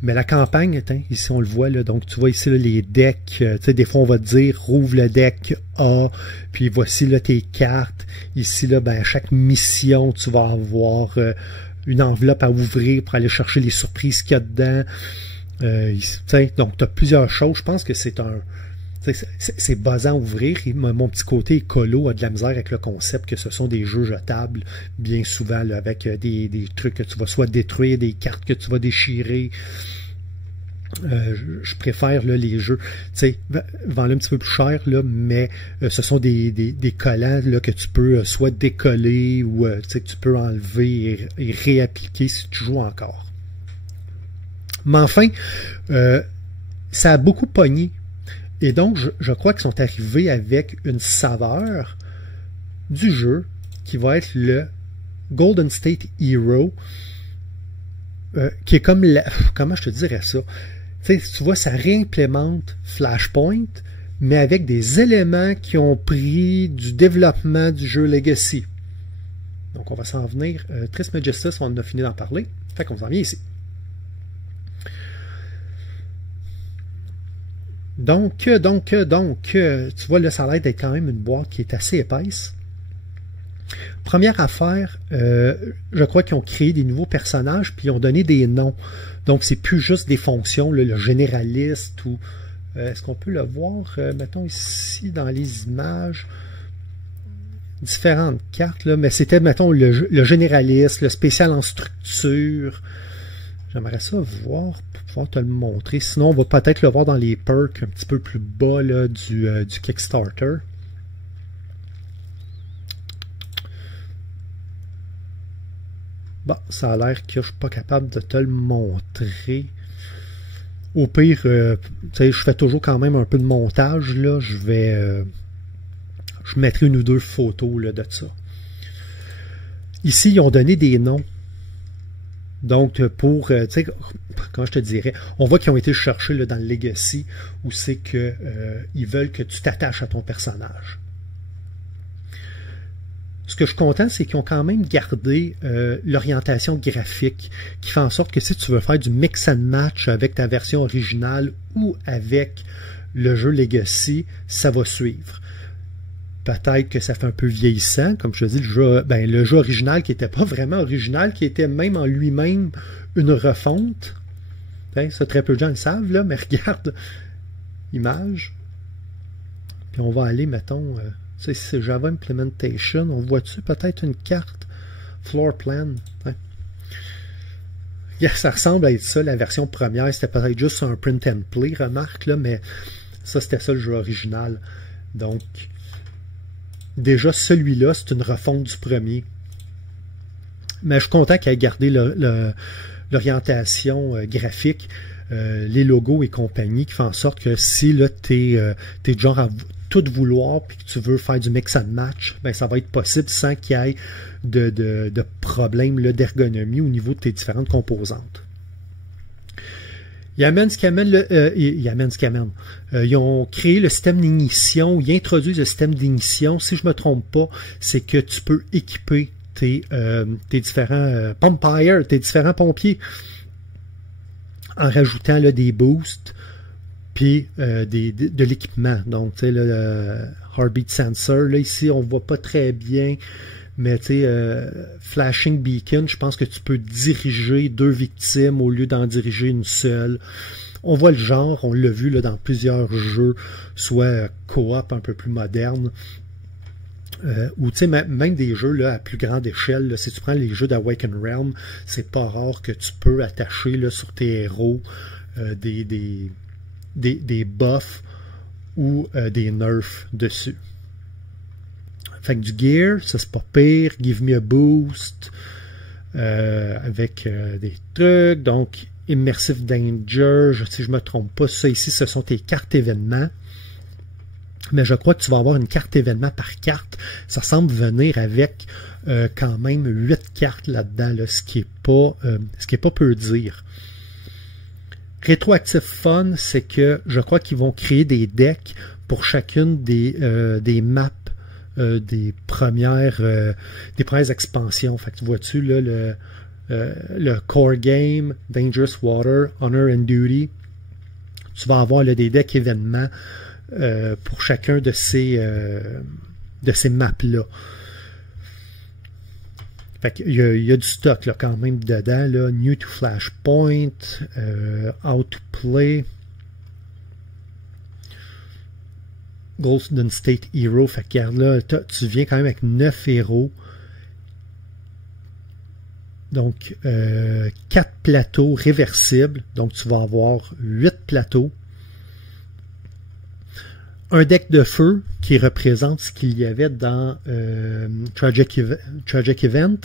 Mais la campagne, ici on le voit, là, donc tu vois ici là, les decks, des fois on va te dire rouvre le deck A, puis voici là, tes cartes. Ici, là, ben, à chaque mission, tu vas avoir une enveloppe à ouvrir pour aller chercher les surprises qu'il y a dedans. Donc tu as plusieurs choses. Je pense que c'est buzzant à ouvrir. Et mon petit côté écolo a de la misère avec le concept que ce sont des jeux jetables, bien souvent, là, avec des trucs que tu vas soit détruire, des cartes que tu vas déchirer. Je préfère là, les jeux, vends-le un petit peu plus cher, là, mais ce sont des collants là, que tu peux soit décoller ou que tu peux enlever et réappliquer si tu joues encore. Mais enfin, ça a beaucoup pogné. Et donc, je crois qu'ils sont arrivés avec une saveur du jeu qui va être le Golden State Hero, qui est comme comment je te dirais ça? Tu vois, ça réimplémente Flashpoint, mais avec des éléments qui ont pris du développement du jeu Legacy. Donc, on va s'en venir. Trismegistus, on en a fini d'en parler. Fait qu'on s'en vient ici. Donc, tu vois, là, ça a l'air d'être quand même une boîte qui est assez épaisse. Première affaire, je crois qu'ils ont créé des nouveaux personnages puis ils ont donné des noms. Donc, c'est plus juste des fonctions, là, le généraliste ou... est-ce qu'on peut le voir, mettons ici, dans les images? Différentes cartes, là, mais c'était, mettons, le généraliste, le spécial en structure. J'aimerais ça voir pour pouvoir te le montrer. Sinon, on va peut-être le voir dans les perks un petit peu plus bas là, du Kickstarter. Bon, ça a l'air que je suis pas capable de te le montrer. Au pire, je fais toujours quand même un peu de montage. Là, je mettrai une ou deux photos là, de ça. Ici, ils ont donné des noms. Donc, pour, quand je te dirais, on voit qu'ils ont été cherchés là, dans le Legacy, où c'est que ils veulent que tu t'attaches à ton personnage. Ce que je suis content, c'est qu'ils ont quand même gardé l'orientation graphique, qui fait en sorte que si tu veux faire du mix and match avec ta version originale ou avec le jeu Legacy, ça va suivre. Peut-être que ça fait un peu vieillissant, comme je te dis, le jeu original qui n'était pas vraiment original, qui était même en lui-même une refonte. Ça, très peu de gens le savent, là, mais regarde, image. Puis on va aller, mettons, c'est Java Implementation, on voit-tu peut-être une carte floor plan? Ça ressemble à être ça, la version première, c'était peut-être juste un print and play, remarque, là, mais ça, c'était ça le jeu original. Donc, déjà, celui-là, c'est une refonte du premier. Mais je suis content qu'il ait gardé l'orientation graphique, les logos et compagnie, qui fait en sorte que si tu es genre à tout vouloir et que tu veux faire du mix and match, ben, ça va être possible sans qu'il y ait de problèmes d'ergonomie au niveau de tes différentes composantes. Ils ont créé le système d'ignition, ils introduisent le système d'ignition. Si je ne me trompe pas, c'est que tu peux équiper tes différents pumpires, tes différents pompiers, en rajoutant là, des boosts, puis de l'équipement. Donc, tu sais, le Heartbeat Sensor, là, ici, on ne voit pas très bien, mais tu sais, Flashing Beacon, je pense que tu peux diriger 2 victimes au lieu d'en diriger une seule. On voit le genre, on l'a vu là, dans plusieurs jeux, soit coop un peu plus modernes, ou tu sais, même des jeux là, à plus grande échelle. Là, si tu prends les jeux d'Awaken Realm, c'est pas rare que tu peux attacher là, sur tes héros des buffs ou des nerfs dessus. Fait que du gear, ça c'est pas pire. Give me a boost avec des trucs. Donc, Immersive Danger, si je me trompe pas, ça ici, ce sont tes cartes événements. Mais je crois que tu vas avoir une carte événement par carte. Ça semble venir avec quand même 8 cartes là-dedans, là, ce qui est pas peu dire. Rétroactive Fun, c'est que je crois qu'ils vont créer des decks pour chacune des maps des premières expansions. Fait que tu vois-tu là le Core Game, Dangerous Water, Honor and Duty. Tu vas avoir là, des decks événements pour chacun de ces maps-là. Fait qu'il y a du stock là, quand même dedans. Là. New to Flashpoint, How to Play, Golden State Hero. Fait que regarde là, tu viens quand même avec 9 héros. Donc, 4 plateaux réversibles. Donc, tu vas avoir 8 plateaux. Un deck de feu qui représente ce qu'il y avait dans Tragic Event.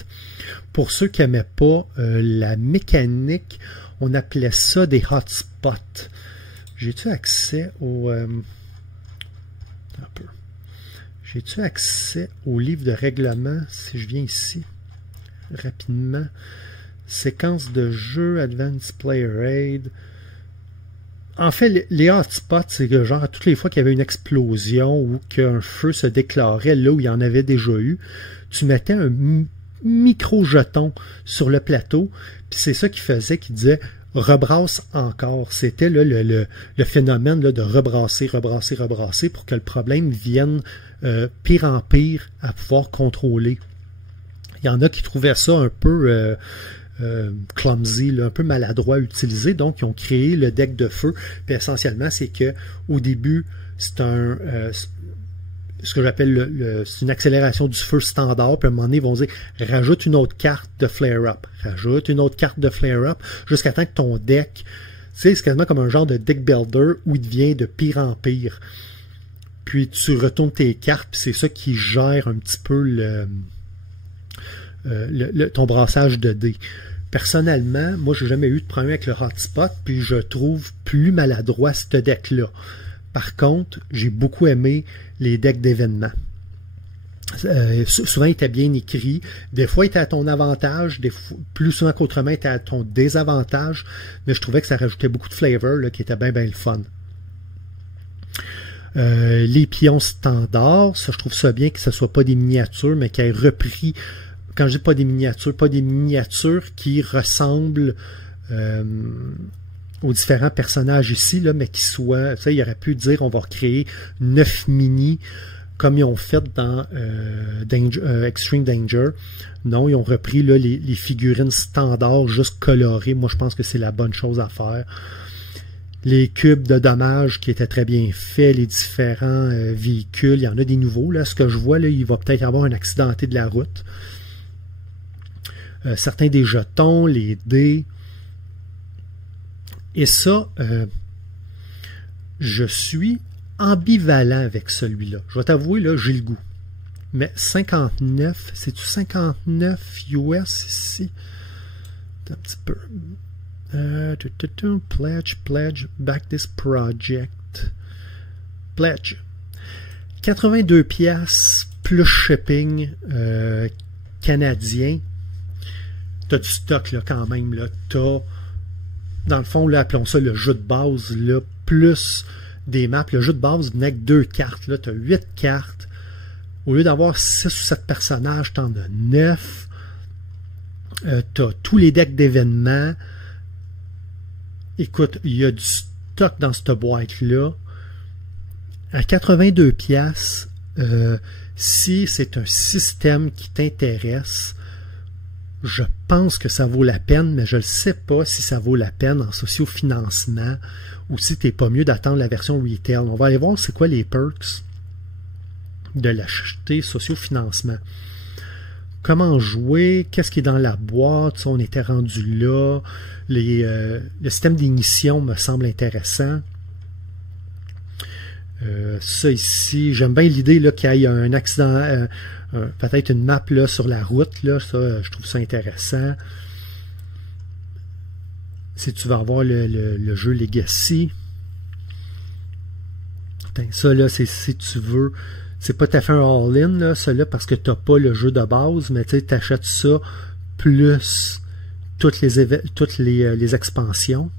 Pour ceux qui n'aimaient pas la mécanique, on appelait ça des hotspots. J'ai-tu accès au... J'ai-tu accès au livre de règlement si je viens ici? Rapidement. Séquence de jeu, Advanced Player Aid. En fait, les hotspots, c'est que genre, toutes les fois qu'il y avait une explosion ou qu'un feu se déclarait là où il y en avait déjà eu, tu mettais un micro-jeton sur le plateau, puis c'est ça qui faisait, qui disait rebrasse encore. C'était là, le phénomène là, de rebrasser pour que le problème vienne pire en pire à pouvoir contrôler. Il y en a qui trouvaient ça un peu clumsy, là, un peu maladroit à utiliser, donc ils ont créé le deck de feu. Puis essentiellement, c'est que au début, c'est ce que j'appelle c'est une accélération du feu standard, puis à un moment donné, ils vont dire rajoute une autre carte de flare-up, rajoute une autre carte de flare-up, jusqu'à temps que ton deck, c'est quasiment comme un genre de deck builder où il devient de pire en pire. Puis tu retournes tes cartes, puis c'est ça qui gère un petit peu ton brassage de dés. Personnellement, moi, j'ai jamais eu de problème avec le hotspot, puis je trouve plus maladroit ce deck-là. Par contre, j'ai beaucoup aimé les decks d'événements. Souvent, il était bien écrit. Des fois, il était à ton avantage. Plus souvent qu'autrement, il était à ton désavantage. Mais je trouvais que ça rajoutait beaucoup de flavor, là, qui était bien, bien le fun. Les pions standards, ça, je trouve ça bien que ce ne soit pas des miniatures, mais qu'ils aient repris... Quand je dis pas des miniatures qui ressemblent aux différents personnages ici, là, mais qui soient... Il aurait pu dire on va recréer 9 mini comme ils ont fait dans Extreme Danger. Non, ils ont repris là, les figurines standards juste colorées. Moi, je pense que c'est la bonne chose à faire. Les cubes de dommages qui étaient très bien faits, les différents véhicules, il y en a des nouveaux. Là. Ce que je vois, là, il va peut-être y avoir un accidenté de la route. Certains des jetons, les dés. Et ça, je suis ambivalent avec celui-là. Je vais t'avouer, là, j'ai le goût. Mais 59, c'est-tu 59 US ici? Un petit peu. Pledge, back this project. Pledge. 82 piastres plus shipping canadien. T'as du stock là quand même. Là. T'as, dans le fond, là, appelons ça le jeu de base, là, plus des maps. Le jeu de base venait avec 2 cartes. Là, t'as 8 cartes. Au lieu d'avoir 6 ou 7 personnages, t'en as 9. T'as tous les decks d'événements. Écoute, il y a du stock dans cette boîte-là. À 82 piastres, si c'est un système qui t'intéresse, je pense que ça vaut la peine, mais je ne sais pas si ça vaut la peine en sociofinancement ou si t'es pas mieux d'attendre la version retail. On va aller voir c'est quoi les perks de l'acheter sociofinancement. Comment jouer, qu'est-ce qui est dans la boîte, on était rendu là, le système d'émission me semble intéressant. Ça ici, j'aime bien l'idée qu'il y ait un accident, peut-être une map là, sur la route, là, ça, je trouve ça intéressant. Si tu vas avoir le jeu Legacy, ça là, c'est si tu veux, c'est pas tout à fait un all-in, là, ça là, parce que tu n'as pas le jeu de base, mais tu achètes ça plus toutes les expansions.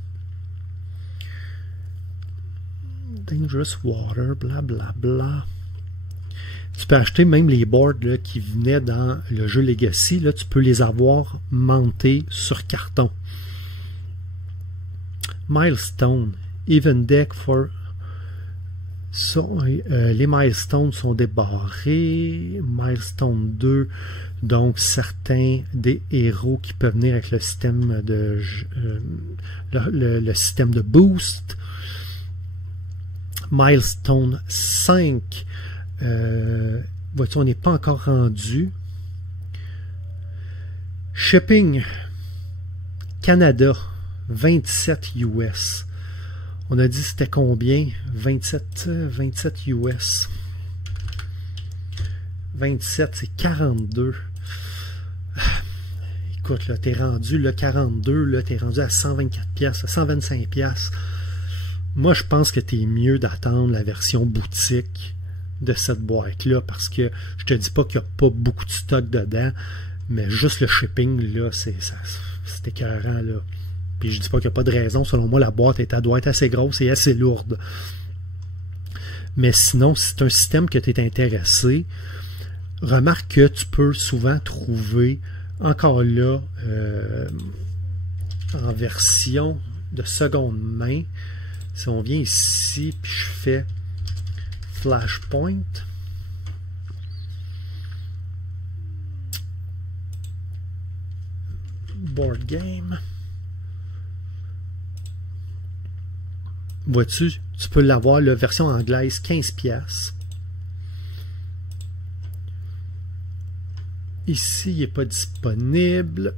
Dangerous Water, blablabla. Bla, bla. Tu peux acheter même les boards là, qui venaient dans le jeu Legacy. Là, tu peux les avoir montés sur carton. Milestone. Even deck for... les milestones sont débarrés. Milestone 2. Donc, certains des héros qui peuvent venir avec le système de le système de boost. Milestone 5. On n'est pas encore rendu. Shipping Canada 27 US. On a dit c'était combien? 27 US. 27, c'est 42. Écoute, là, t'es rendu, là, 42, là, t'es rendu à 124 piastres, à 125 piastres. Moi, je pense que t'es mieux d'attendre la version boutique de cette boîte-là, parce que je te dis pas qu'il n'y a pas beaucoup de stock dedans, mais juste le shipping, là, c'est écœurant, là. Puis je dis pas qu'il n'y a pas de raison. Selon moi, la boîte doit être assez grosse et assez lourde. Mais sinon, si c'est un système que tu es intéressé, remarque que tu peux souvent trouver, encore là, en version de seconde main. Si on vient ici, puis je fais Flashpoint. board game. Vois-tu, tu peux l'avoir, la version anglaise, 15$. Ici, il n'est pas disponible.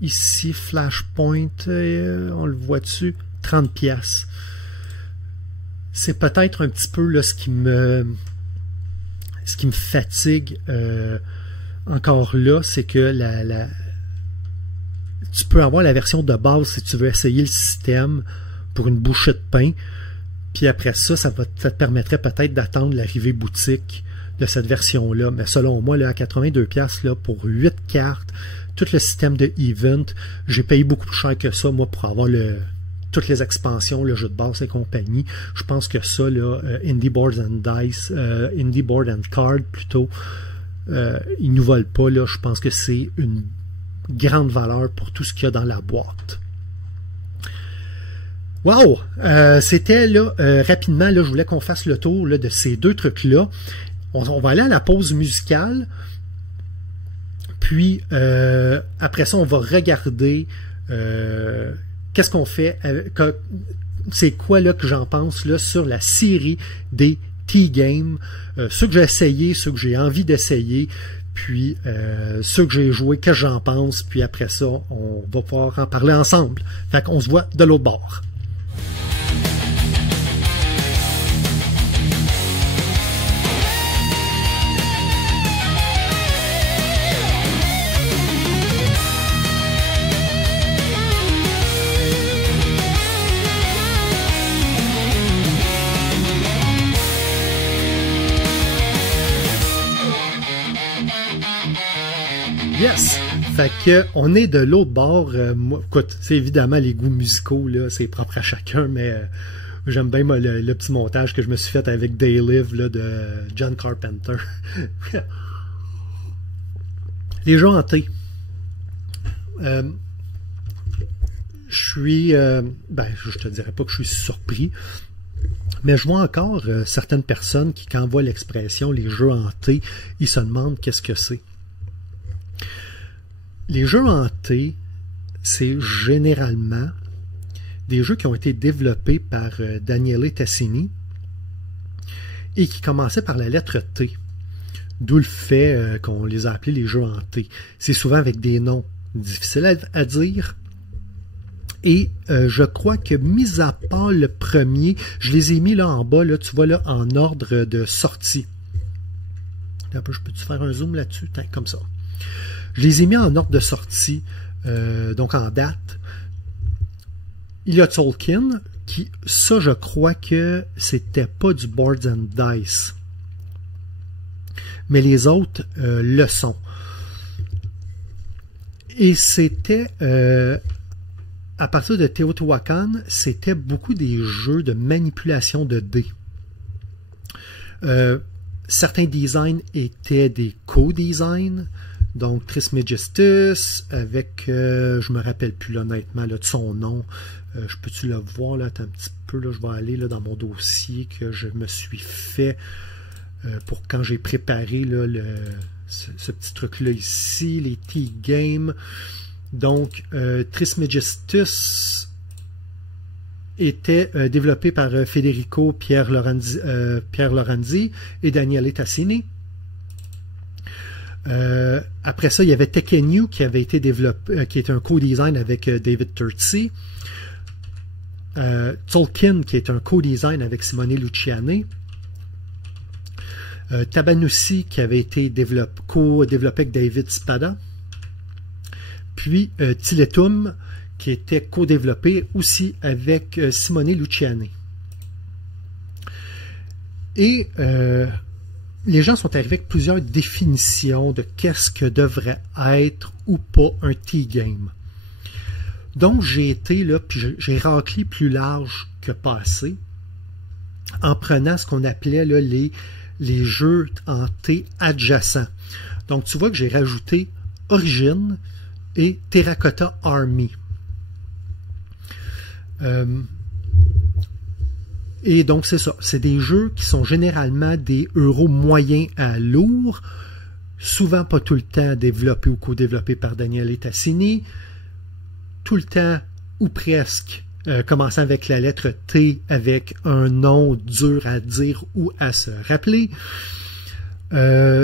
Ici, Flashpoint, on le voit-tu, 30$. C'est peut-être un petit peu là, ce qui me fatigue encore là, c'est que tu peux avoir la version de base si tu veux essayer le système pour une bouchée de pain, puis après ça, ça te permettrait peut-être d'attendre l'arrivée boutique de cette version-là. Mais selon moi, là, à 82$, là, pour 8 cartes, tout le système de Event, j'ai payé beaucoup plus cher que ça, moi, pour avoir toutes les expansions, le jeu de base et compagnie. Je pense que ça, là, Indie Boards and Dice, Indie Board and Card, plutôt, ils nous volent pas, là. Je pense que c'est une grande valeur pour tout ce qu'il y a dans la boîte. Wow! C'était là, rapidement, là, je voulais qu'on fasse le tour là, de ces deux trucs-là. On va aller à la pause musicale. Puis, après ça, on va regarder qu'est-ce qu'on fait. C'est quoi là que j'en pense là, sur la série des T-Games. Ceux que j'ai essayé, ceux que j'ai envie d'essayer. Puis, ceux que j'ai joué, qu'est-ce que j'en pense. Puis après ça, on va pouvoir en parler ensemble. Fait qu'on se voit de l'autre bord. Yes! Fait que on est de l'autre bord. Moi, écoute, c'est évidemment les goûts musicaux, là, c'est propre à chacun, mais j'aime bien moi, le petit montage que je me suis fait avec They Live là, de John Carpenter. Les jeux hantés. Je te dirais pas que je suis surpris, mais je vois encore certaines personnes qui, quand on voit l'expression les jeux hantés, ils se demandent qu'est-ce que c'est. Les jeux hantés, c'est généralement des jeux qui ont été développés par Daniele Tascini et qui commençaient par la lettre T. D'où le fait qu'on les a appelés les jeux hantés. C'est souvent avec des noms difficiles à dire. Et je crois que, mis à part le premier, je les ai mis là en bas, là, tu vois là, en ordre de sortie. Je peux-tu faire un zoom là-dessus? Comme ça. Je les ai mis en ordre de sortie, donc en date. Il y a Tolkien, qui, ça, je crois que c'était pas du Boards and Dice. Mais les autres le sont. Et c'était, à partir de Teotihuacan, c'était beaucoup des jeux de manipulation de dés. Certains designs étaient des co-designs. Donc, Trismegistus, avec, je me rappelle plus là, honnêtement là, de son nom. Je peux-tu le voir là, un petit peu, là, je vais aller là, dans mon dossier que je me suis fait pour quand j'ai préparé là, ce petit truc-là ici, les T-Games. Donc, Trismegistus était développé par Federico Pierre Lorenzi et Daniele Tascini. Après ça, il y avait Tekken qui avait été développé, qui est un co-design avec David Turczi. Tolkien, qui est un co-design avec Simone Luciani. Tabanusi, qui avait été co-développé avec David Spada. Puis Tiletum, qui était co-développé aussi avec Simone Luciani. Et les gens sont arrivés avec plusieurs définitions de qu'est-ce que devrait être ou pas un T-game. Donc, j'ai été là, puis j'ai raclé plus large que passé, en prenant ce qu'on appelait là, les jeux en T adjacents. Donc, tu vois que j'ai rajouté Origin et Terracotta Army. Et donc, c'est ça. C'est des jeux qui sont généralement des euros moyens à lourds. souvent pas tout le temps développé ou co-développé par Daniele Tascini, tout le temps ou presque commençant avec la lettre T avec un nom dur à dire ou à se rappeler.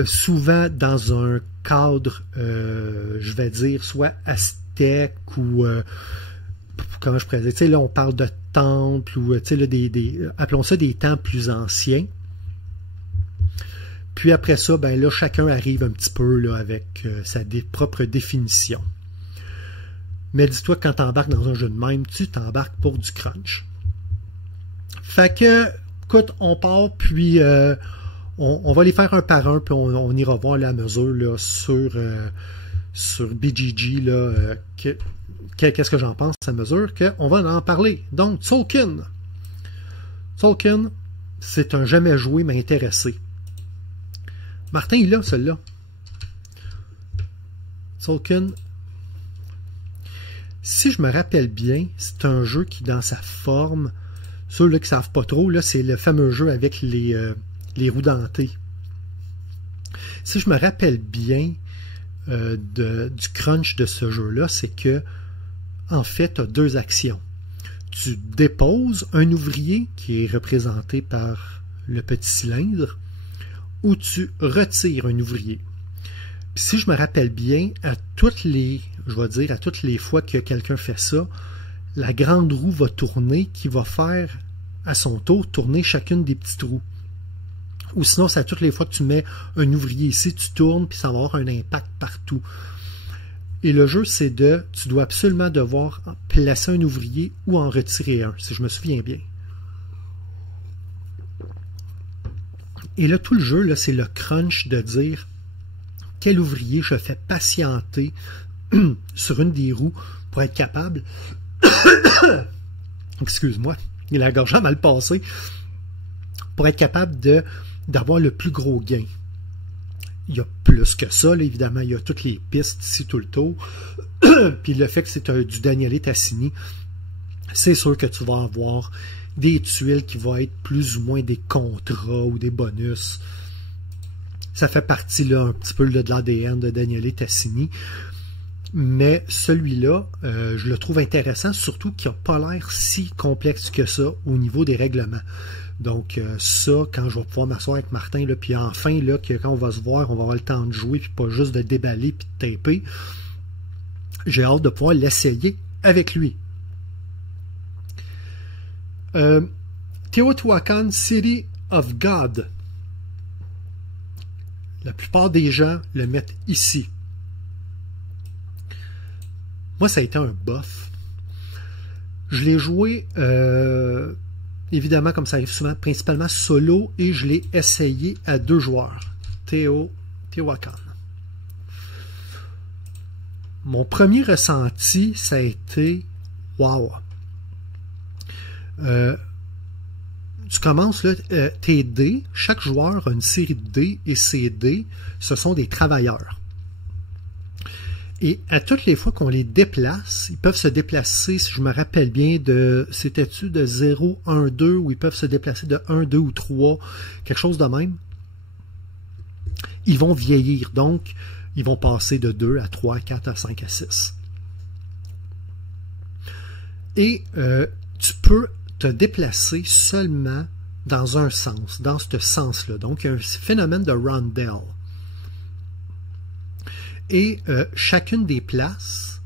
Souvent dans un cadre, je vais dire, soit aztèque ou comment je pourrais dire, tu sais, là on parle de temples ou tu sais, là, appelons ça des temps plus anciens. Puis après ça, ben là, chacun arrive un petit peu là, avec sa propre définition. Mais dis-toi que quand tu embarques dans un jeu de même, tu t'embarques pour du crunch. Fait que, écoute, on part, puis on va les faire un par un, puis on ira voir la mesure là, sur BGG, là, qu'est-ce que j'en pense à mesure qu'on va en parler. Donc, Tzolk'in. Tzolk'in, c'est un jamais joué, mais intéressé. Martin, il a celui-là. Tzolk'in. Si je me rappelle bien, c'est un jeu qui, dans sa forme, ceux là qui ne savent pas trop, là, c'est le fameux jeu avec les roues dentées. Si je me rappelle bien du crunch de ce jeu-là, c'est que, en fait, tu as deux actions. Tu déposes un ouvrier qui est représenté par le petit cylindre, ou tu retires un ouvrier. Puis si je me rappelle bien, à toutes les fois que quelqu'un fait ça, la grande roue va tourner, qui va faire à son tour tourner chacune des petites roues. Ou sinon, c'est à toutes les fois que tu mets un ouvrier ici, tu tournes, puis ça va avoir un impact partout. Et le jeu, c'est tu dois absolument devoir placer un ouvrier ou en retirer un, si je me souviens bien. Et là, tout le jeu, là, c'est le crunch de dire quel ouvrier je fais patienter sur une des roues pour être capable, excuse-moi, il a la gorge mal passée, pour être capable d'avoir le plus gros gain. Il y a plus que ça, là, évidemment, il y a toutes les pistes ici tout le tour, puis le fait que c'est du Daniele Tascini, c'est sûr que tu vas avoir des tuiles qui vont être plus ou moins des contrats ou des bonus. Ça fait partie là, un petit peu de l'ADN de Daniele Tascini. Mais celui-là, je le trouve intéressant, surtout qu'il n'a pas l'air si complexe que ça au niveau des règlements. Donc ça, quand je vais pouvoir m'asseoir avec Martin, là, puis enfin, là, quand on va se voir, on va avoir le temps de jouer, puis pas juste de déballer puis de taper, j'ai hâte de pouvoir l'essayer avec lui. Teotihuacan City of God. La plupart des gens le mettent ici. Moi, ça a été un bof. Je l'ai joué, évidemment, comme ça arrive souvent, principalement solo, et je l'ai essayé à 2 joueurs. Teotihuacan. Mon premier ressenti, ça a été « Wow! » Tu commences là, tes dés, chaque joueur a une série de dés et ces dés, ce sont des travailleurs. Et à toutes les fois qu'on les déplace, ils peuvent se déplacer, si je me rappelle bien, c'était-tu de 0, 1, 2, ou ils peuvent se déplacer de 1, 2 ou 3, quelque chose de même. Ils vont vieillir, donc ils vont passer de 2 à 3, à 4, à 5, à 6. Et tu peux te déplacer seulement dans un sens, dans ce sens-là. Donc, il y a un phénomène de rondelle. Et chacune des places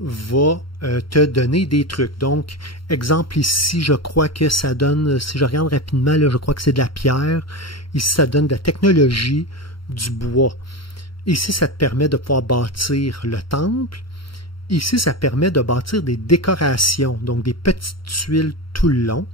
va te donner des trucs. Donc, exemple ici, je crois que ça donne, si je regarde rapidement, là, je crois que c'est de la pierre. Ici, ça donne de la technologie, du bois. Ici, ça te permet de pouvoir bâtir le temple. Ici, ça permet de bâtir des décorations, donc des petites tuiles tout le long.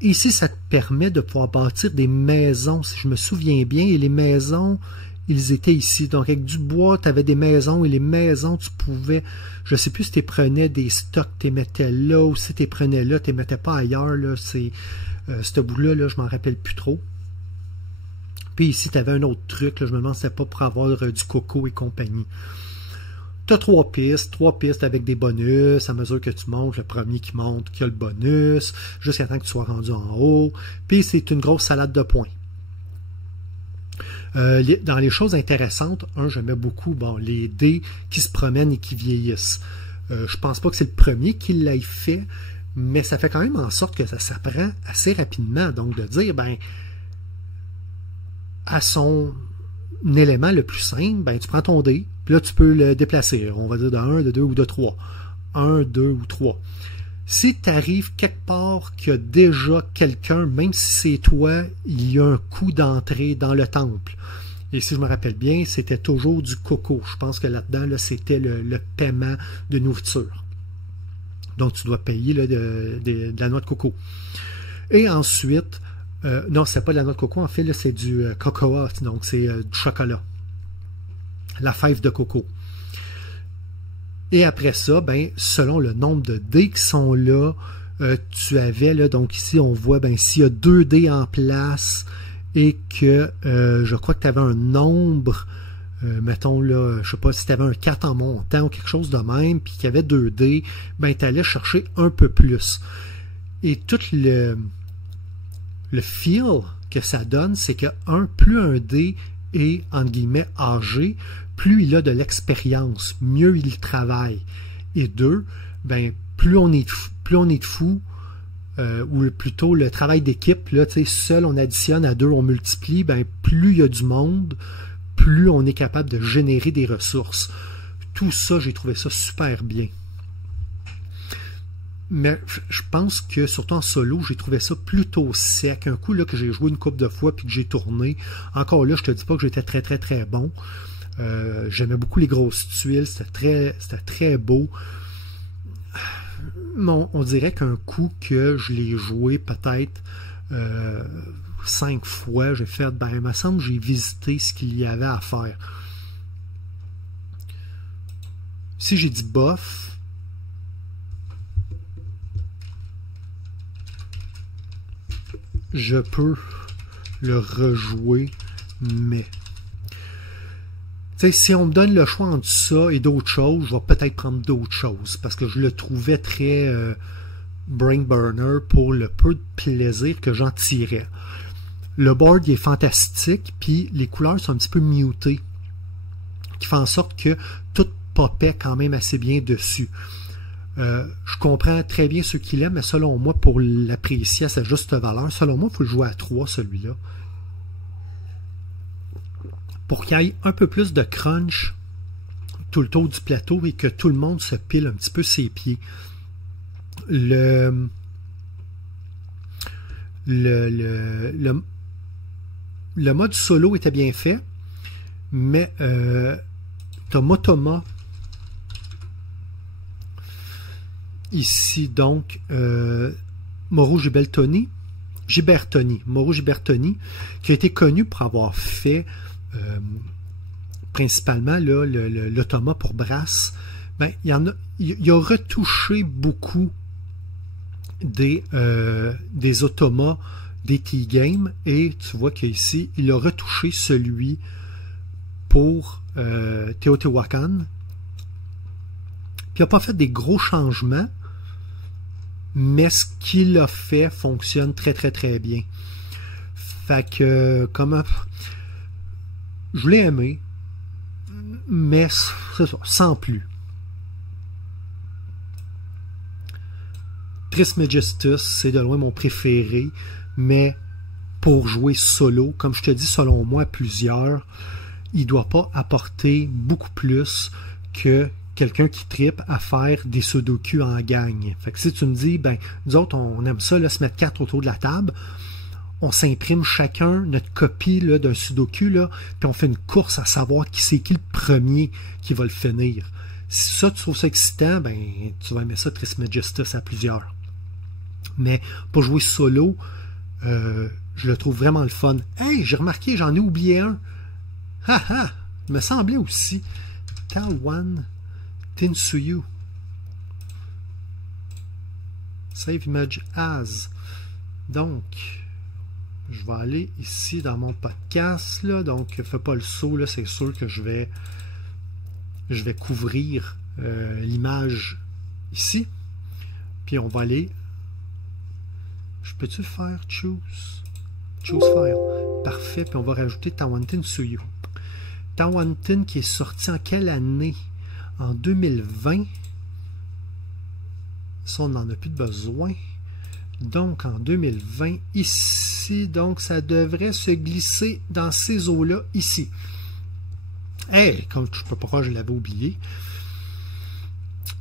Ici, ça te permet de pouvoir bâtir des maisons, si je me souviens bien, et les maisons, ils étaient ici. Donc, avec du bois, tu avais des maisons, et les maisons, tu pouvais, je ne sais plus si tu prenais des stocks, tu les mettais là, ou si tu les prenais là, tu les mettais pas ailleurs, là, c'est, ce bout-là, là, je m'en rappelle plus trop. Puis ici, tu avais un autre truc, là, je me demande si c'était pas pour avoir du coco et compagnie. Tu as 3 pistes avec des bonus à mesure que tu montes. Le premier qui monte, qui a le bonus, jusqu'à temps que tu sois rendu en haut. Puis c'est une grosse salade de points. Dans les choses intéressantes, j'aimais beaucoup les dés qui se promènent et qui vieillissent. Je pense pas que c'est le premier qui l'ait fait, mais ça fait quand même en sorte que ça s'apprend assez rapidement. Donc de dire, à son élément le plus simple, tu prends ton dé, puis là tu peux le déplacer. On va dire de 1, de 2 ou de 3. 1, 2 ou 3. Si tu arrives quelque part qu'il y a déjà quelqu'un, même si c'est toi, il y a un coup d'entrée dans le temple. Et si je me rappelle bien, c'était toujours du coco. Je pense que là-dedans, c'était le paiement de nourriture. Donc, tu dois payer de la noix de coco. Et ensuite, non, c'est pas de la noix de coco. En fait, là, c'est du cocoa. Donc, c'est du chocolat. La fève de coco. Et après ça, selon le nombre de dés qui sont là, tu avais, là, donc ici, on voit, s'il y a 2 dés en place et que je crois que tu avais un nombre, mettons, là, je sais pas si tu avais un 4 en montant ou quelque chose de même, puis qu'il y avait 2 dés, tu allais chercher un peu plus. Et tout le feel que ça donne, c'est que plus un dé est, entre guillemets, âgé, plus il a de l'expérience, mieux il travaille. Et 2, plus on est de fou, ou plutôt le travail d'équipe, là, seul on additionne, à 2 on multiplie, plus il y a du monde, plus on est capable de générer des ressources. Tout ça, j'ai trouvé ça super bien. Mais je pense que, surtout en solo, j'ai trouvé ça plutôt sec. Un coup là que j'ai joué une couple de fois puis que j'ai tourné, encore là, je te dis pas que j'étais très très très bon. J'aimais beaucoup les grosses tuiles, c'était très beau. On dirait qu'un coup que je l'ai joué peut-être 5 fois, j'ai fait, il me semble que j'ai visité ce qu'il y avait à faire. Si j'ai dit bof, je peux le rejouer, mais si on me donne le choix entre ça et d'autres choses, je vais peut-être prendre d'autres choses parce que je le trouvais très brain burner pour le peu de plaisir que j'en tirais. Le board il est fantastique, puis les couleurs sont un petit peu mutées, qui fait en sorte que tout popait quand même assez bien dessus. Je comprends très bien ceux qui l'aiment, mais selon moi, pour l'apprécier à sa juste valeur, selon moi, il faut le jouer à 3, celui-là. Pour qu'il y ait un peu plus de crunch tout le tour du plateau et que tout le monde se pile un petit peu ses pieds. Le mode solo était bien fait, mais Tomotoma ici donc Mauro Gibertoni, qui a été connu pour avoir fait principalement l'automa pour Brass. Il a retouché beaucoup des automas des T-Games, et tu vois qu'ici il a retouché celui pour Teotihuacan. Puis il n'a pas fait des gros changements, mais ce qu'il a fait fonctionne très très très bien. Fait que je l'ai aimé, mais c'est ça, sans plus. Trismegistus, c'est de loin mon préféré, mais pour jouer solo, comme je te dis, selon moi, à plusieurs, il ne doit pas apporter beaucoup plus que quelqu'un qui trippe à faire des sudoku en gang. Fait que si tu me dis, nous autres, on aime ça, là, se mettre 4 autour de la table, on s'imprime chacun notre copie d'un sudoku, là, puis on fait une course à savoir qui c'est qui le premier qui va le finir. Si ça, tu trouves ça excitant, tu vas aimer ça Trismegistus à plusieurs. Mais pour jouer solo, je le trouve vraiment le fun. Hey, j'ai remarqué, j'en ai oublié un. Haha, il me semblait aussi. Talwan Tinsuyu. Save image as. Donc, je vais aller ici dans mon podcast, là. Donc, fais pas le saut, là. C'est sûr que je vais couvrir l'image ici. Puis on va aller. Je peux-tu faire choose Choose File. Parfait. Puis on va rajouter Tawantin Suyu. Tawantin qui est sorti en quelle année? En 2020. Ça, on n'en a plus de besoin. Donc, en 2020, ici, donc, ça devrait se glisser dans ces eaux-là, ici. Hey, comme je ne sais pas pourquoi je l'avais oublié.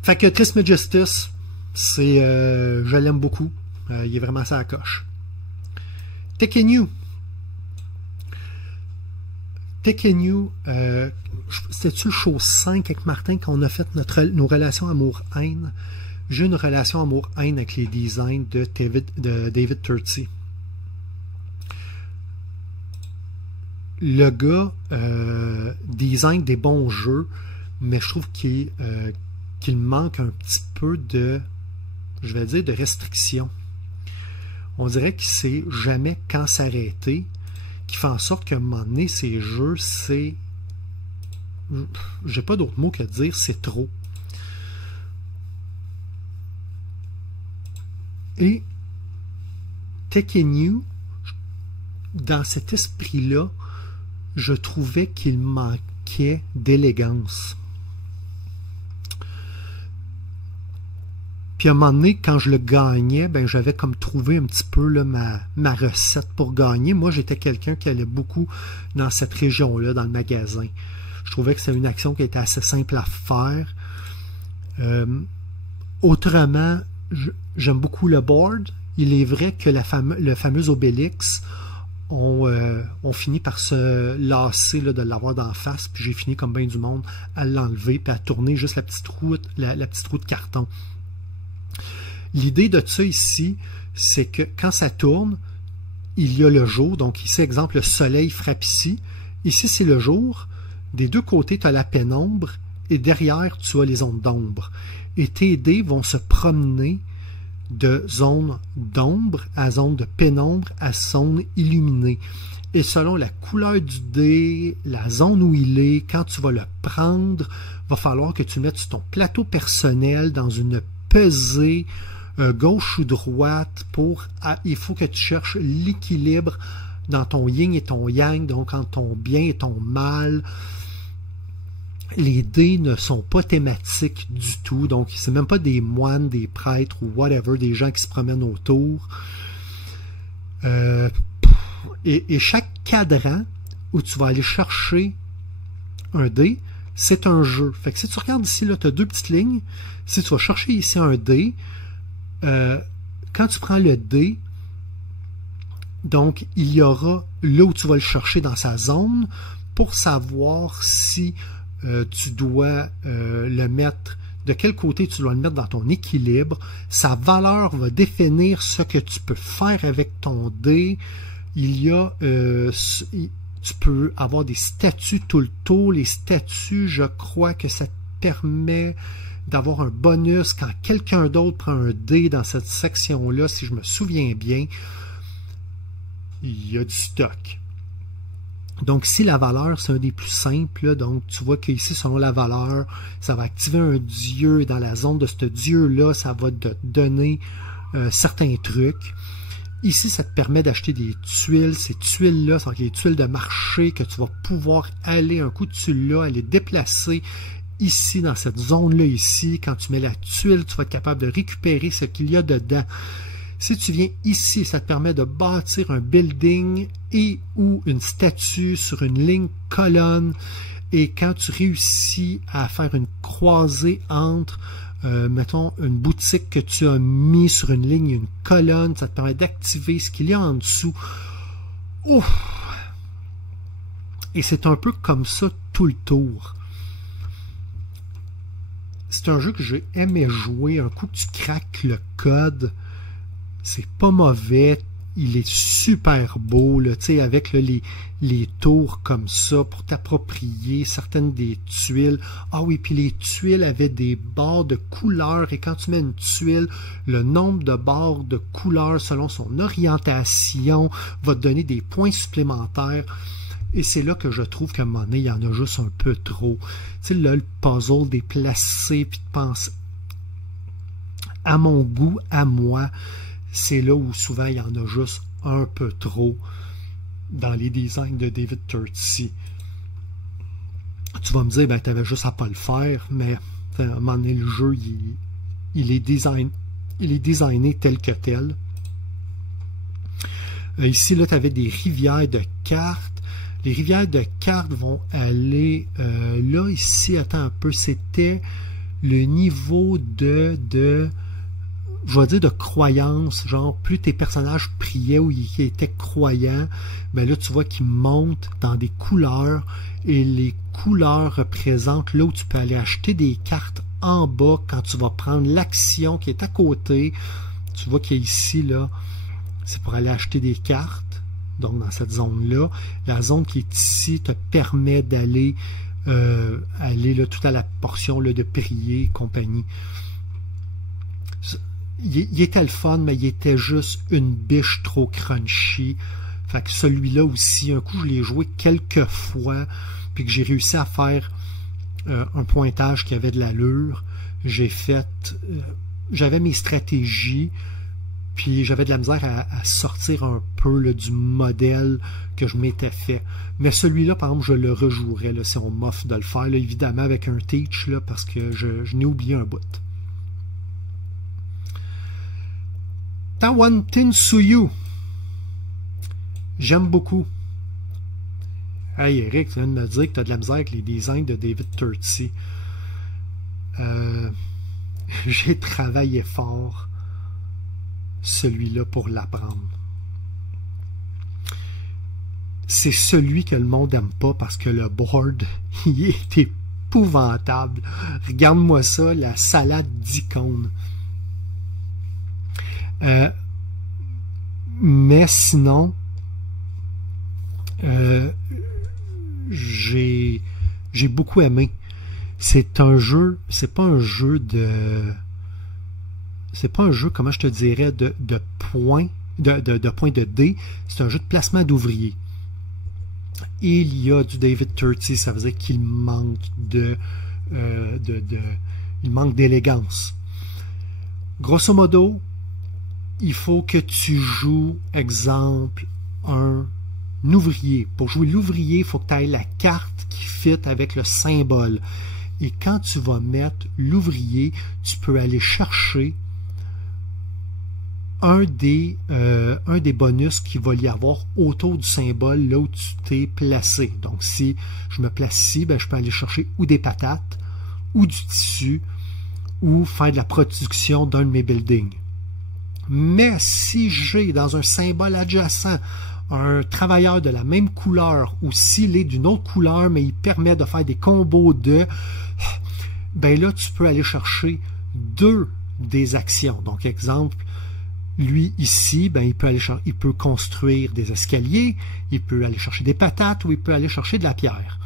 Fait que Trismegistus, c'est, je l'aime beaucoup. Il est vraiment ça à coche. Tekkenu. Tekkenu, c'était-tu le show 5 avec Martin qu'on a fait nos relations amour-haine? J'ai une relation amour-haine avec les designs de David Turczi. Le gars design des bons jeux, mais je trouve qu'il manque un petit peu de, je vais dire, de restrictions. On dirait qu'il ne sait jamais quand s'arrêter, qui fait en sorte qu'à un moment donné, ces jeux, c'est... J'ai pas d'autre mot que de dire, c'est trop. Et Tekkenu, dans cet esprit-là, je trouvais qu'il manquait d'élégance. Puis à un moment donné, quand je le gagnais, ben j'avais comme trouvé un petit peu là, ma recette pour gagner. Moi, j'étais quelqu'un qui allait beaucoup dans cette région-là, dans le magasin. Je trouvais que c'était une action qui était assez simple à faire. Autrement, j'aime beaucoup le board. Il est vrai que le fameux Obélix, on finit par se lasser là, de l'avoir d'en face, puis j'ai fini comme bien du monde à l'enlever, puis à tourner juste la petite roue de carton. L'idée de ça ici, c'est que quand ça tourne, il y a le jour. Donc ici, exemple, le soleil frappe ici. Ici, c'est le jour. Des deux côtés, tu as la pénombre. Et derrière, tu as les zones d'ombre. Et tes dés vont se promener de zone d'ombre à zone de pénombre à zone illuminée. Et selon la couleur du dé, la zone où il est, quand tu vas le prendre, va falloir que tu le mettes sur ton plateau personnel dans une pesée gauche ou droite il faut que tu cherches l'équilibre dans ton yin et ton yang, donc entre ton bien et ton mal. Les dés ne sont pas thématiques du tout, donc c'est même pas des moines, des prêtres ou whatever, des gens qui se promènent autour. Et chaque cadran où tu vas aller chercher un dé, c'est un jeu. Fait que si tu regardes ici, tu as deux petites lignes. Si tu vas chercher ici un dé, quand tu prends le dé, donc il y aura là où tu vas le chercher dans sa zone pour savoir si tu dois le mettre, de quel côté tu dois le mettre dans ton équilibre. Sa valeur va définir ce que tu peux faire avec ton dé. Il y a tu peux avoir des statuts tout le tour. Les statuts, je crois que ça te permet d'avoir un bonus quand quelqu'un d'autre prend un dé dans cette section-là, si je me souviens bien. Il y a du stock. Donc, si la valeur, c'est un des plus simples, là, donc tu vois qu'ici, selon la valeur, ça va activer un dieu, et dans la zone de ce dieu-là, ça va te donner certains trucs. Ici, ça te permet d'acheter des tuiles. Ces tuiles-là sont les tuiles de marché que tu vas pouvoir aller, un coup de tuile-là, aller déplacer ici, dans cette zone-là, ici. Quand tu mets la tuile, tu vas être capable de récupérer ce qu'il y a dedans. Si tu viens ici, ça te permet de bâtir un building et ou une statue sur une ligne colonne. Et quand tu réussis à faire une croisée entre, mettons, une boutique que tu as mis sur une ligne et une colonne, ça te permet d'activer ce qu'il y a en dessous. Ouf! Et c'est un peu comme ça tout le tour. C'est un jeu que j'ai aimé jouer. Un coup que tu craques le code, c'est pas mauvais. Il est super beau, là, avec là, les tours comme ça pour t'approprier certaines des tuiles. Ah oui, puis les tuiles avaient des barres de couleurs et quand tu mets une tuile, le nombre de barres de couleurs selon son orientation va te donner des points supplémentaires. Et c'est là que je trouve qu'à un moment donné, il y en a juste un peu trop. Tu sais, là, le puzzle déplacé, puis de penser à mon goût, à moi, c'est là où souvent il y en a juste un peu trop. dans les designs de David Turczi. Tu vas me dire, ben, tu avais juste à pas le faire, mais à un moment donné, le jeu, il est designé tel que tel. Ici, là, tu avais des rivières de cartes. Les rivières de cartes vont aller là, ici, attends un peu, c'était le niveau je vais dire de croyance, genre plus tes personnages priaient ou ils étaient croyants, ben là tu vois qu'ils montent dans des couleurs et les couleurs représentent là où tu peux aller acheter des cartes en bas quand tu vas prendre l'action qui est à côté. Tu vois qu'il y a ici, là, c'est pour aller acheter des cartes, donc dans cette zone-là. La zone qui est ici te permet d'aller aller là, tout à la portion là, de prier et compagnie. Il était le fun, mais il était juste une biche trop crunchy. Fait que celui-là aussi, un coup, je l'ai joué quelques fois, puis que j'ai réussi à faire un pointage qui avait de l'allure. J'avais mes stratégies, puis j'avais de la misère à sortir un peu là, du modèle que je m'étais fait. Mais celui-là, par exemple, je le rejouerais là, si on m'offre de le faire, là, évidemment avec un teach, là, parce que je n'ai oublié un bout. Tawantinsuyu. J'aime beaucoup. Hey Eric, tu viens de me dire que tu as de la misère avec les designs de David Turczi. J'ai travaillé fort celui-là pour l'apprendre. C'est celui que le monde n'aime pas parce que le board, il est épouvantable. Regarde-moi ça, la salade d'icônes. Mais sinon, j'ai beaucoup aimé. C'est un jeu, c'est pas un jeu, comment je te dirais, de points, de points de dés, c'est un jeu de placement d'ouvriers. Il y a du David Turczi, ça veut dire qu'il manque il manque d'élégance. Grosso modo, il faut que tu joues, exemple, un ouvrier. Pour jouer l'ouvrier, il faut que tu aies la carte qui fit avec le symbole. Et quand tu vas mettre l'ouvrier, tu peux aller chercher un des bonus qu'il va y avoir autour du symbole, là où tu t'es placé. Donc, si je me place ici, ben, je peux aller chercher ou des patates, ou du tissu, ou faire de la production d'un de mes buildings. Mais si j'ai dans un symbole adjacent un travailleur de la même couleur ou s'il est d'une autre couleur mais il permet de faire des combos ben là tu peux aller chercher deux des actions. Donc exemple, lui ici, ben il peut construire des escaliers, il peut aller chercher des patates ou il peut aller chercher de la pierre.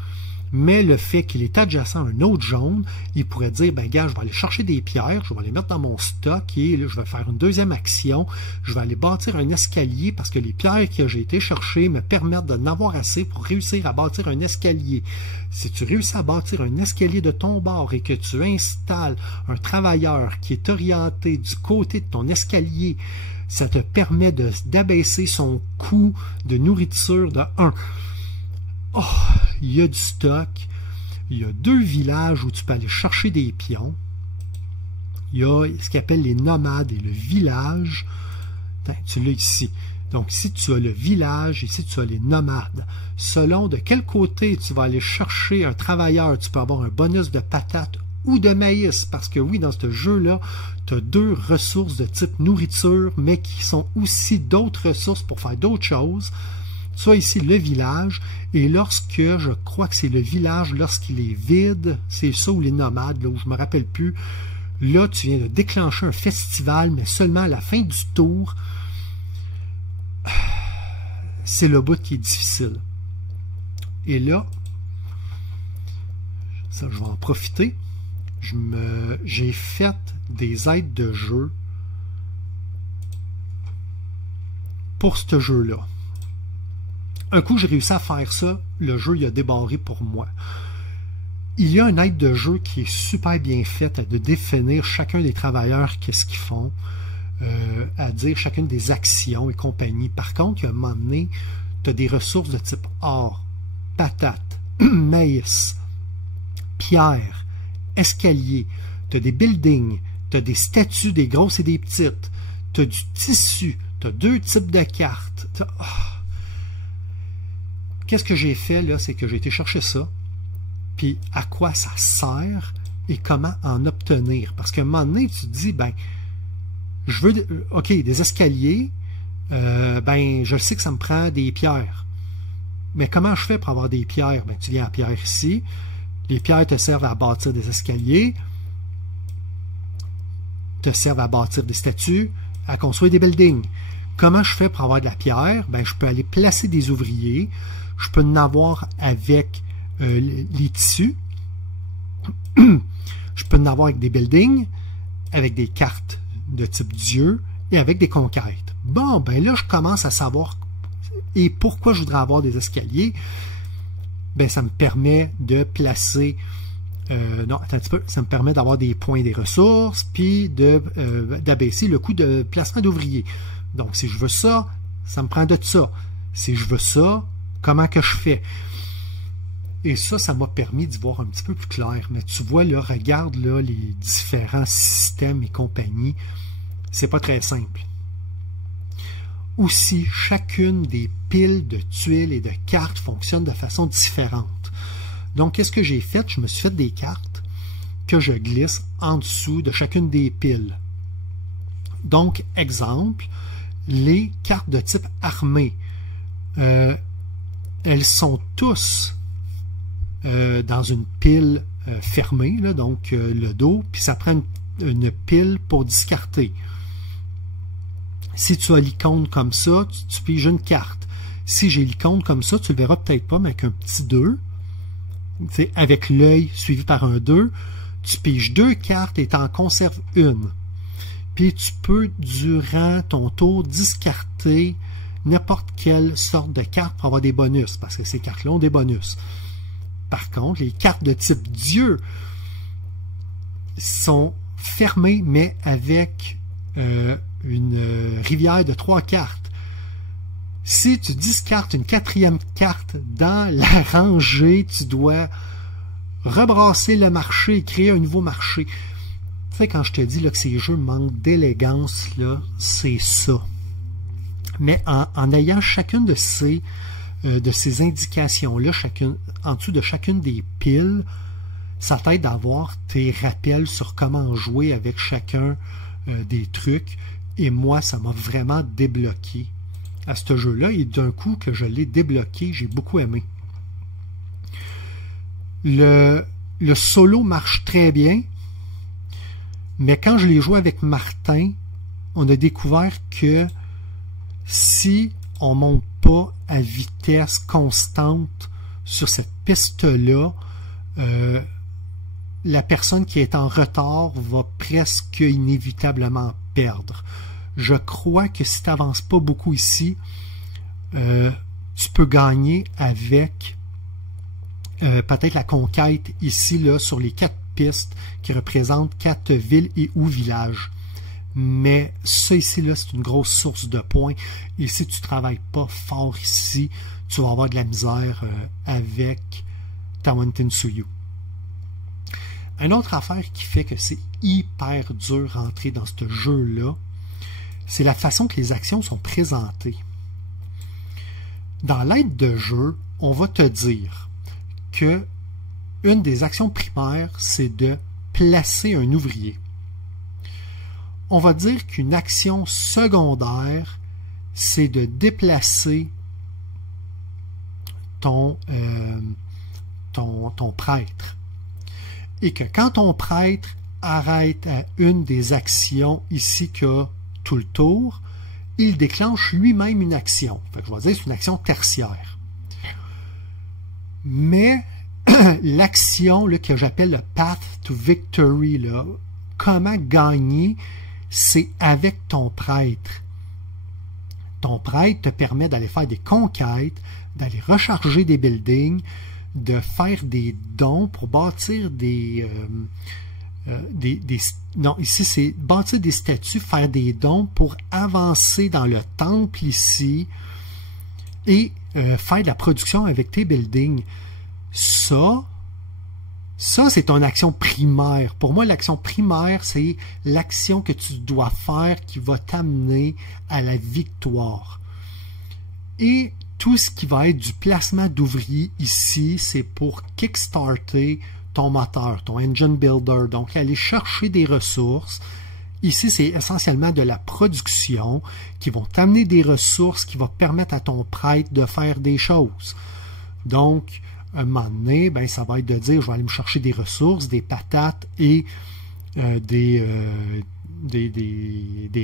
Mais le fait qu'il est adjacent à un autre jaune, il pourrait dire, ben gars, je vais aller chercher des pierres, je vais les mettre dans mon stock et là, je vais faire une deuxième action, je vais aller bâtir un escalier parce que les pierres que j'ai été chercher me permettent d'en avoir assez pour réussir à bâtir un escalier. Si tu réussis à bâtir un escalier de ton bord et que tu installes un travailleur qui est orienté du côté de ton escalier, ça te permet d'abaisser son coût de nourriture de 1. Oh, il y a du stock. Il y a 2 villages où tu peux aller chercher des pions. Il y a ce qu'on appelle les nomades et le village. Tu l'as ici. Donc, ici, tu as le village, ici, tu as les nomades. Selon de quel côté tu vas aller chercher un travailleur, tu peux avoir un bonus de patates ou de maïs. Parce que oui, dans ce jeu-là, tu as 2 ressources de type nourriture, mais qui sont aussi d'autres ressources pour faire d'autres choses. Soit ici le village, et lorsque, je crois que c'est le village, lorsqu'il est vide, c'est ça ou les nomades, là où je me rappelle plus, là tu viens de déclencher un festival, mais seulement à la fin du tour. C'est le bout qui est difficile. Et là, ça je vais en profiter, j'ai fait des aides de jeu pour ce jeu-là. Un coup, j'ai réussi à faire ça, le jeu il a débarré pour moi. Il y a une aide de jeu qui est super bien faite de définir chacun des travailleurs, qu'est-ce qu'ils font, à dire chacune des actions et compagnie. Par contre, il y a un moment donné, tu as des ressources de type or, patate, maïs, pierre, escalier, tu as des buildings, tu as des statues, des grosses et des petites, tu as du tissu, tu as 2 types de cartes. Qu'est-ce que j'ai fait là? C'est que j'ai été chercher ça, puis à quoi ça sert et comment en obtenir. Parce qu'à un moment donné, tu te dis, ben, je veux, OK, des escaliers, ben, je sais que ça me prend des pierres. Mais comment je fais pour avoir des pierres? Ben, tu viens à pierre ici. Les pierres te servent à bâtir des escaliers, te servent à bâtir des statues, à construire des buildings. Comment je fais pour avoir de la pierre? Ben, je peux aller placer des ouvriers. Je peux en avoir avec les tissus. Je peux en avoir avec des buildings, avec des cartes de type Dieu et avec des conquêtes. Bon, ben là, je commence à savoir et pourquoi je voudrais avoir des escaliers. Ben, ça me permet de placer non, attends un petit peu, ça me permet d'avoir des points des ressources, puis d'abaisser le coût de placement d'ouvriers. Donc, si je veux ça, ça me prend de ça. Si je veux ça, comment que je fais? Et ça m'a permis d'y voir un petit peu plus clair. Mais tu vois, là, regarde là, les différents systèmes et compagnies. C'est pas très simple. Aussi, chacune des piles de tuiles et de cartes fonctionne de façon différente. Donc, qu'est-ce que j'ai fait? Je me suis fait des cartes que je glisse en dessous de chacune des piles. Donc, exemple, les cartes de type armée. Elles sont tous dans une pile fermée, là, donc le dos, puis ça prend une pile pour discarter. Si tu as l'icône comme ça, tu piges une carte. Si j'ai l'icône comme ça, tu le verras peut-être pas, mais avec un petit 2, avec l'œil suivi par un 2, tu piges 2 cartes et tu en conserves une. Puis tu peux, durant ton tour, discarter n'importe quelle sorte de carte pour avoir des bonus, parce que ces cartes-là ont des bonus. Par contre, les cartes de type Dieu sont fermées, mais avec une rivière de 3 cartes. Si tu discartes une 4e carte dans la rangée, tu dois rebrasser le marché et créer un nouveau marché. Tu sais, quand je te dis là, que ces jeux manquent d'élégance, là, c'est ça. Mais en ayant chacune de ces indications-là, en dessous de chacune des piles, ça t'aide d'avoir tes rappels sur comment jouer avec chacun des trucs. Et moi, ça m'a vraiment débloqué à ce jeu-là. Et d'un coup que je l'ai débloqué, j'ai beaucoup aimé. Le solo marche très bien, mais quand je l'ai joué avec Martin, on a découvert que si on ne monte pas à vitesse constante sur cette piste-là, la personne qui est en retard va presque inévitablement perdre. Je crois que si tu n'avances pas beaucoup ici, tu peux gagner avec peut-être la conquête ici là, sur les 4 pistes qui représentent 4 villes et ou villages. Mais ça ici là, c'est une grosse source de points. Et si tu ne travailles pas fort ici, tu vas avoir de la misère avec Tawantinsuyu. Une autre affaire qui fait que c'est hyper dur d'entrer dans ce jeu-là, c'est la façon que les actions sont présentées. Dans l'aide de jeu, on va te dire que une des actions primaires, c'est de placer un ouvrier. On va dire qu'une action secondaire, c'est de déplacer ton prêtre. Et que quand ton prêtre arrête à une des actions ici qu'a tout le tour, il déclenche lui-même une action. Fait que je vais dire que c'est une action tertiaire. Mais l'action que j'appelle le Path to Victory, là, comment gagner, c'est avec ton prêtre. Ton prêtre te permet d'aller faire des conquêtes, d'aller recharger des buildings, de faire des dons pour bâtir non, ici c'est bâtir des statues, faire des dons pour avancer dans le temple ici. Et faire de la production avec tes buildings. Ça c'est ton action primaire. Pour moi, l'action primaire, c'est l'action que tu dois faire qui va t'amener à la victoire. Et tout ce qui va être du placement d'ouvriers ici, c'est pour kickstarter ton moteur, ton engine builder. Donc, aller chercher des ressources. Ici, c'est essentiellement de la production qui vont t'amener des ressources qui vont permettre à ton prêtre de faire des choses. Donc, à un moment donné, ben, ça va être de dire, je vais aller me chercher des ressources, des patates et des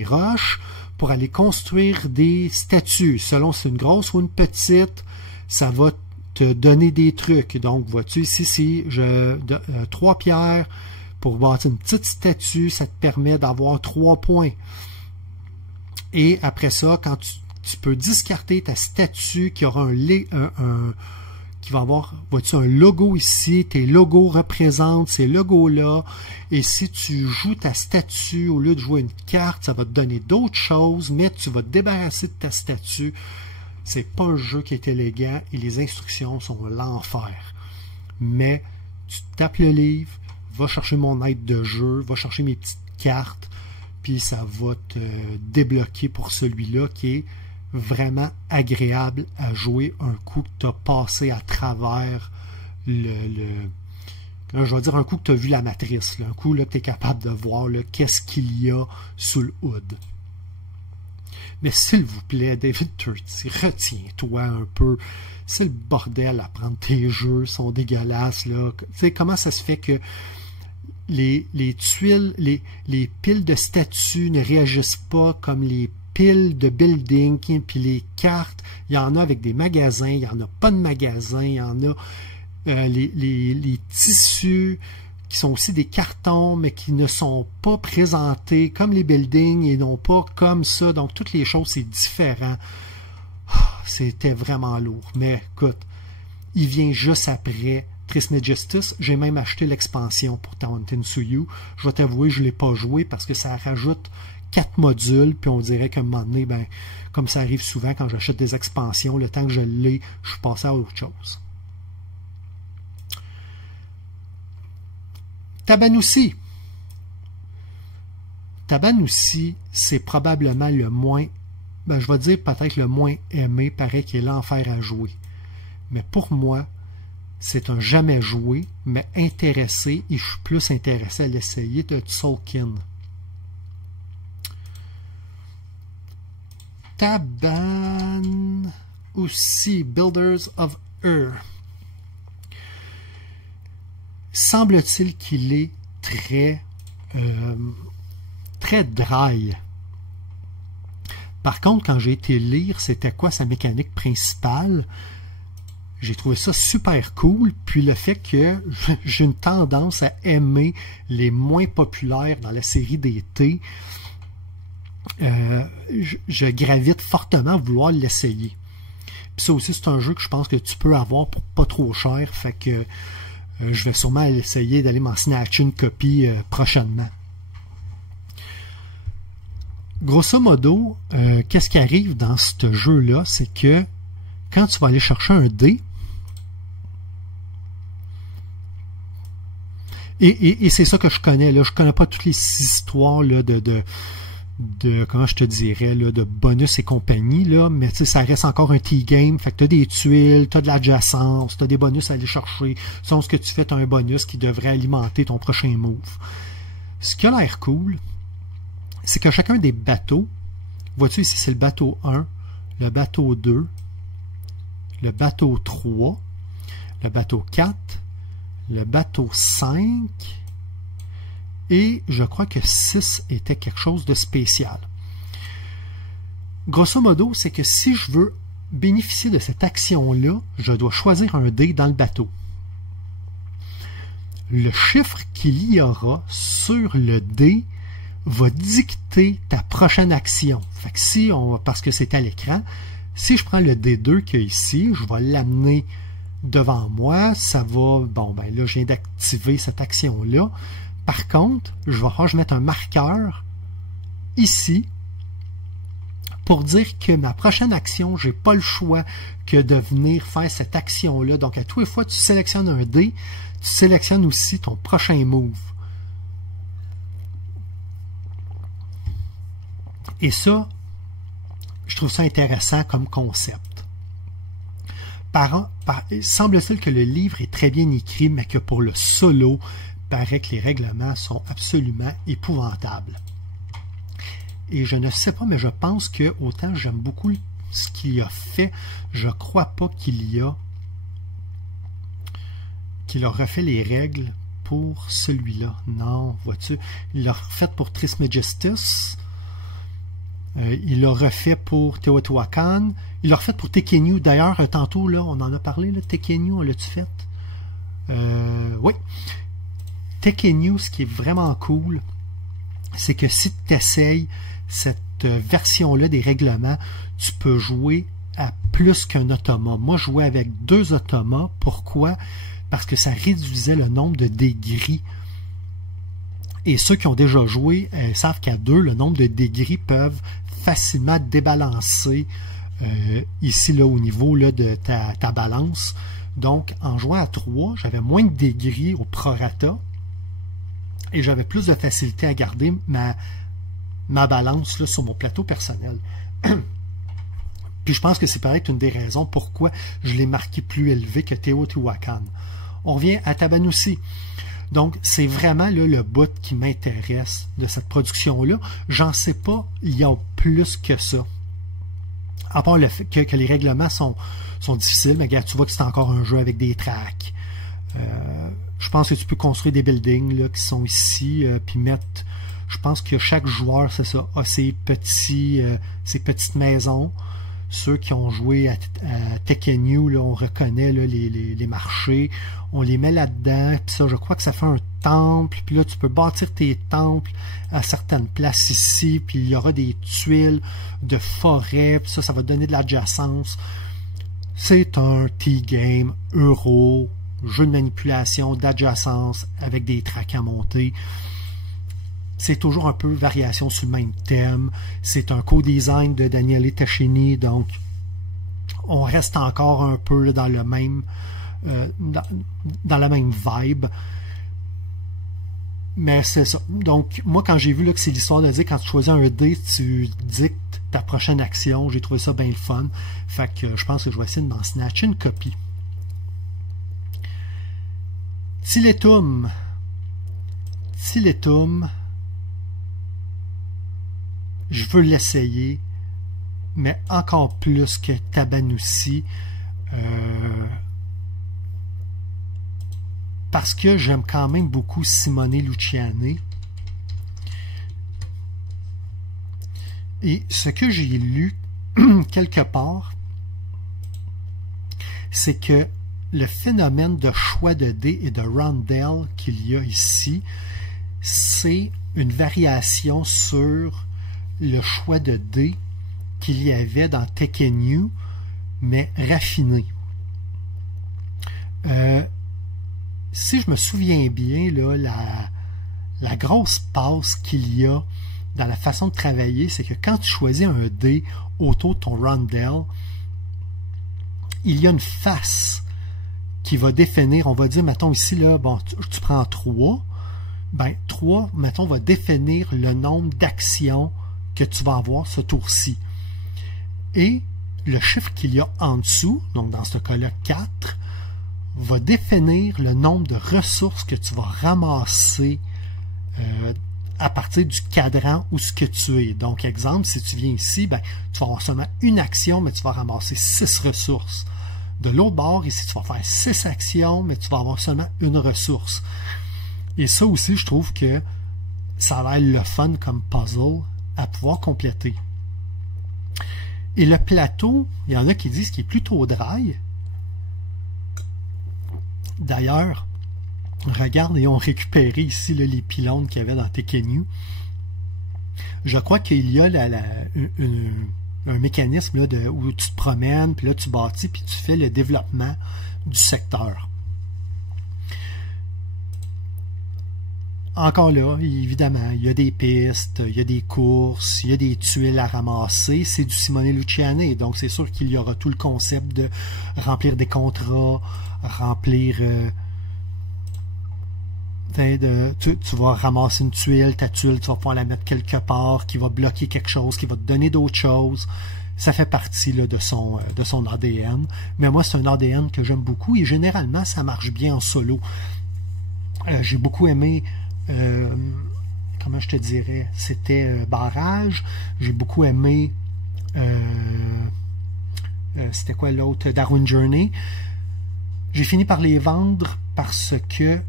roches pour aller construire des statues. Selon si c'est une grosse ou une petite, ça va te donner des trucs. Donc, vois-tu, ici, 3 pierres pour bâtir une petite statue, ça te permet d'avoir 3 points. Et après ça, quand tu peux discarter ta statue qui aura qui va avoir, vois-tu, un logo ici, tes logos représentent ces logos-là, et si tu joues ta statue, au lieu de jouer une carte, ça va te donner d'autres choses, mais tu vas te débarrasser de ta statue. C'est pas un jeu qui est élégant, et les instructions sont l'enfer. Mais, tu tapes le livre, va chercher mon aide de jeu, va chercher mes petites cartes, puis ça va te débloquer pour celui-là qui est vraiment agréable à jouer un coup que tu as passé à travers je vais dire un coup que tu as vu la matrice, là, un coup là, que tu es capable de voir qu'est-ce qu'il y a sous le hood. Mais s'il vous plaît, David Turczi, retiens-toi un peu. C'est le bordel à prendre tes jeux, ils sont dégueulasses. Là. Tu sais, comment ça se fait que les tuiles, les piles de statues ne réagissent pas comme les piles de building, puis les cartes, il y en a avec des magasins, il n'y en a pas de magasins, il y en a les tissus qui sont aussi des cartons, mais qui ne sont pas présentés comme les buildings et non pas comme ça. Donc, toutes les choses, c'est différent. C'était vraiment lourd. Mais écoute, il vient juste après Trismegistus. J'ai même acheté l'expansion pour Tauntaun Suyu. Je vais t'avouer, je ne l'ai pas joué parce que ça rajoute 4 modules, puis on dirait qu'à un moment donné, ben, comme ça arrive souvent quand j'achète des expansions, le temps que je l'ai, je suis passé à autre chose. Tabanusi. Tabanusi, c'est probablement le moins, ben, je vais dire peut-être le moins aimé, paraît qu'il est l'enfer à jouer. Mais pour moi, c'est un jamais joué, mais intéressé, et je suis plus intéressé à l'essayer de Tzolk'in. Taban aussi, Builders of Ur. Semble-t-il qu'il est très dry. Par contre, quand j'ai été lire c'était quoi sa mécanique principale, j'ai trouvé ça super cool, puis le fait que j'ai une tendance à aimer les moins populaires dans la série d'été, je gravite fortement à vouloir l'essayer. Puis ça aussi, c'est un jeu que je pense que tu peux avoir pour pas trop cher, fait que je vais sûrement essayer d'aller m'en snatcher une copie prochainement. Grosso modo, qu'est-ce qui arrive dans ce jeu-là, c'est que quand tu vas aller chercher un dé, et c'est ça que je connais, là, je connais pas toutes les histoires là, de comment je te dirais, là, de bonus et compagnie, là, mais ça reste encore un T-game, fait que tu as des tuiles, tu as de l'adjacence, tu as des bonus à aller chercher, selon ce que tu fais, tu as un bonus qui devrait alimenter ton prochain move. Ce qui a l'air cool, c'est que chacun des bateaux, vois-tu ici, c'est le bateau 1, le bateau 2, le bateau 3, le bateau 4, le bateau 5, et je crois que 6 était quelque chose de spécial. Grosso modo, c'est que si je veux bénéficier de cette action-là, je dois choisir un dé dans le bateau. Le chiffre qu'il y aura sur le dé va dicter ta prochaine action. Fait que si parce que c'est à l'écran, si je prends le D2 qu'il y a ici, je vais l'amener devant moi, ça va, bon ben là je viens d'activer cette action-là. Par contre, je vais mettre un marqueur ici pour dire que ma prochaine action, j'ai pas le choix que de venir faire cette action-là. Donc, à tous les fois que tu sélectionnes un dé, tu sélectionnes aussi ton prochain move. Et ça, je trouve ça intéressant comme concept. Semble-t-il que le livre est très bien écrit, mais que pour le solo, paraît que les règlements sont absolument épouvantables. Et je ne sais pas, mais je pense que autant j'aime beaucoup ce qu'il a fait, je crois pas qu'il a refait les règles pour celui-là. Non, vois-tu, il l'a refait pour Trismegistus, il l'a refait pour Teotihuacan, il l'a refait pour Tekhenu. D'ailleurs, tantôt, là, on en a parlé, là, Tekhenu, on l'a-tu fait? Oui. Tekhenu, ce qui est vraiment cool, c'est que si tu essayes cette version-là des règlements, tu peux jouer à plus qu'un automa. Moi, je jouais avec 2 automas. Pourquoi? Parce que ça réduisait le nombre de dés gris. Et ceux qui ont déjà joué savent qu'à 2, le nombre de dés gris peuvent facilement débalancer ici, là, au niveau là, de ta balance. Donc, en jouant à 3, j'avais moins de dés gris au prorata et j'avais plus de facilité à garder ma balance là, sur mon plateau personnel. Puis je pense que c'est peut-être une des raisons pourquoi je l'ai marqué plus élevé que Teotihuacan. On revient à Tabanusi. Donc, c'est vraiment là, le bout qui m'intéresse de cette production-là. J'en sais pas, il y a plus que ça. À part le fait que les règlements sont difficiles, mais regarde, tu vois que c'est encore un jeu avec des tracks. Je pense que tu peux construire des buildings là, qui sont ici, puis mettre... Je pense que chaque joueur, c'est ça, a ses petites maisons. Ceux qui ont joué à Tekhenu, là, on reconnaît là, les marchés, on les met là-dedans, puis ça, je crois que ça fait un temple, puis là, tu peux bâtir tes temples à certaines places ici, puis il y aura des tuiles de forêt, puis ça va donner de l'adjacence. C'est un T-game, euro, jeu de manipulation, d'adjacence, avec des tracks à monter. C'est toujours un peu variation sur le même thème. C'est un co-design de Daniele Tascini, donc on reste encore un peu dans le même dans la même vibe. Mais c'est ça. Donc, moi, quand j'ai vu là, que c'est l'histoire de dire quand tu choisis un dé, tu dictes ta prochaine action, j'ai trouvé ça bien le fun. Fait que je pense que je vais essayer de m'en snatcher une copie. Tiletum. Je veux l'essayer, mais encore plus que Tabanusi, parce que j'aime quand même beaucoup Simone Luciani. Et ce que j'ai lu quelque part, c'est que le phénomène de choix de dés et de rondelles qu'il y a ici, c'est une variation sur le choix de dés qu'il y avait dans Tekhenu, mais raffiné. Si je me souviens bien, là, la grosse passe qu'il y a dans la façon de travailler, c'est que quand tu choisis un dé autour de ton rondelle, il y a une face qui va définir, on va dire, mettons ici, là, bon, tu prends 3, ben 3, mettons, va définir le nombre d'actions que tu vas avoir ce tour-ci. Et le chiffre qu'il y a en dessous, donc dans ce cas-là 4, va définir le nombre de ressources que tu vas ramasser à partir du cadran où ce que tu es. Donc, exemple, si tu viens ici, ben, tu vas avoir seulement une action, mais tu vas ramasser 6 ressources. De l'autre bord, ici, tu vas faire 6 actions, mais tu vas avoir seulement une ressource. Et ça aussi, je trouve que ça a l'air le fun comme puzzle à pouvoir compléter. Et le plateau, il y en a qui disent qu'il est plutôt dry. D'ailleurs, regarde, ils ont récupéré ici là, les pylônes qu'il y avait dans Tekhenu. Je crois qu'il y a un mécanisme là, où tu te promènes, puis là tu bâtis, puis tu fais le développement du secteur. encore là, évidemment, il y a des pistes, il y a des courses, il y a des tuiles à ramasser. C'est du Simone Luciani, donc c'est sûr qu'il y aura tout le concept de remplir des contrats, remplir... tu vas ramasser une tuile, ta tuile, tu vas pouvoir la mettre quelque part, qui va bloquer quelque chose, qui va te donner d'autres choses. Ça fait partie là, de son ADN. Mais moi, c'est un ADN que j'aime beaucoup et généralement, ça marche bien en solo. J'ai beaucoup aimé... comment je te dirais, c'était Barrage. J'ai beaucoup aimé c'était quoi l'autre, Darwin Journey. J'ai fini par les vendre parce que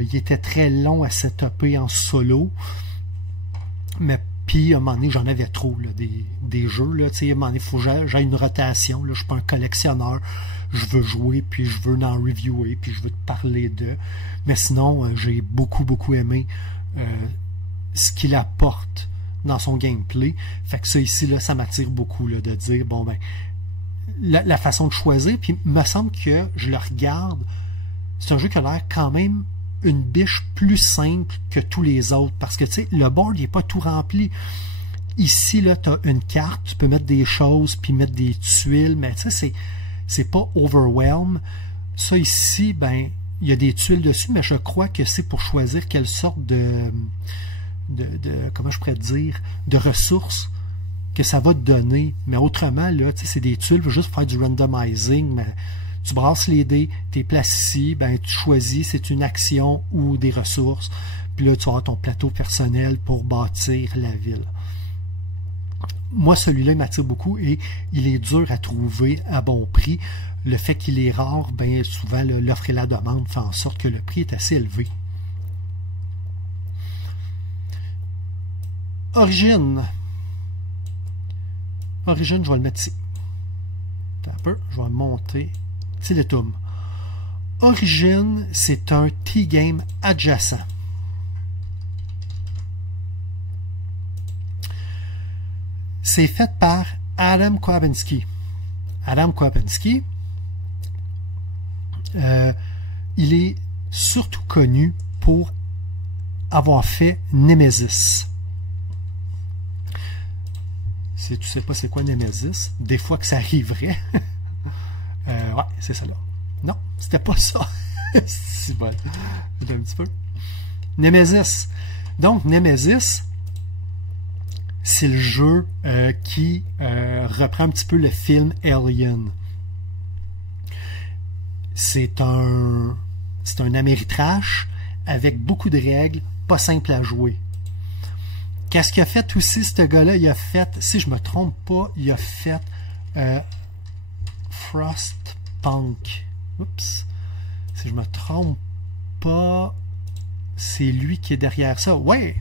il était très long à setuper en solo, mais puis à un moment donné j'en avais trop là, des jeux là, tu sais, à un moment donné il faut que j'ai une rotation là, je suis pas un collectionneur, je veux jouer puis je veux en reviewer puis je veux te parler de, mais sinon j'ai beaucoup aimé ce qu'il apporte dans son gameplay, fait que ça ici là ça m'attire beaucoup là, de dire bon ben la façon de choisir, puis il me semble que je le regarde, c'est un jeu qui a l'air quand même une biche plus simple que tous les autres, parce que tu sais, le board n'est pas tout rempli. Ici, là, tu as une carte, tu peux mettre des choses, puis mettre des tuiles, mais tu sais, c'est pas overwhelm. Ça ici, ben, il y a des tuiles dessus, mais je crois que c'est pour choisir quelle sorte de comment je pourrais dire, de ressources que ça va te donner. Mais autrement, là, tu sais, c'est des tuiles, juste faire du randomizing, mais tu brasses les dés, tu les places ici, ben, tu choisis, c'est une action ou des ressources, puis là, tu as ton plateau personnel pour bâtir la ville. Moi, celui-là, il m'attire beaucoup et il est dur à trouver à bon prix. Le fait qu'il est rare, ben, souvent, l'offre et la demande fait en sorte que le prix est assez élevé. Origine, je vais le mettre ici. Un peu, je vais le monter. Tiletum. Origine, c'est un T-game adjacent. C'est fait par Adam Kwapiński. Adam Kwapiński, il est surtout connu pour avoir fait Nemesis. Si tu sais pas c'est quoi Nemesis, des fois que ça arriverait. Ouais, c'est ça là. Non, c'était pas ça. C'est bon. Un petit peu. Nemesis. Donc, Nemesis, c'est le jeu qui reprend un petit peu le film Alien. C'est un Ameritrash avec beaucoup de règles, pas simple à jouer. Qu'est-ce qu'il a fait aussi, ce gars-là? Il a fait, si je me trompe pas, il a fait Frostpunk. Oups. Si je me trompe pas, c'est lui qui est derrière ça. Ouais!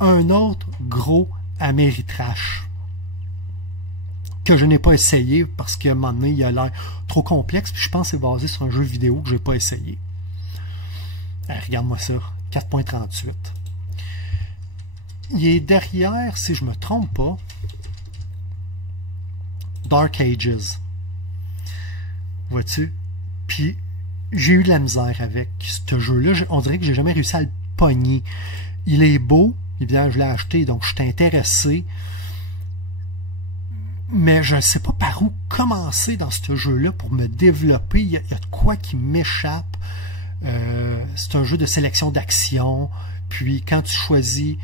Un autre gros Ameritrash que je n'ai pas essayé parce qu'à un moment donné, il a l'air trop complexe. Puis je pense que c'est basé sur un jeu vidéo que je n'ai pas essayé. Regarde-moi ça. 4.38. Il est derrière, si je me trompe pas, Dark Ages. Vois-tu? Puis, j'ai eu de la misère avec ce jeu-là. On dirait que j'ai jamais réussi à le pogner. Il est beau. Eh bien, je l'ai acheté, donc je suis intéressé. Mais je ne sais pas par où commencer dans ce jeu-là pour me développer. Il y a de quoi qui m'échappe. C'est un jeu de sélection d'action. Puis, quand tu choisis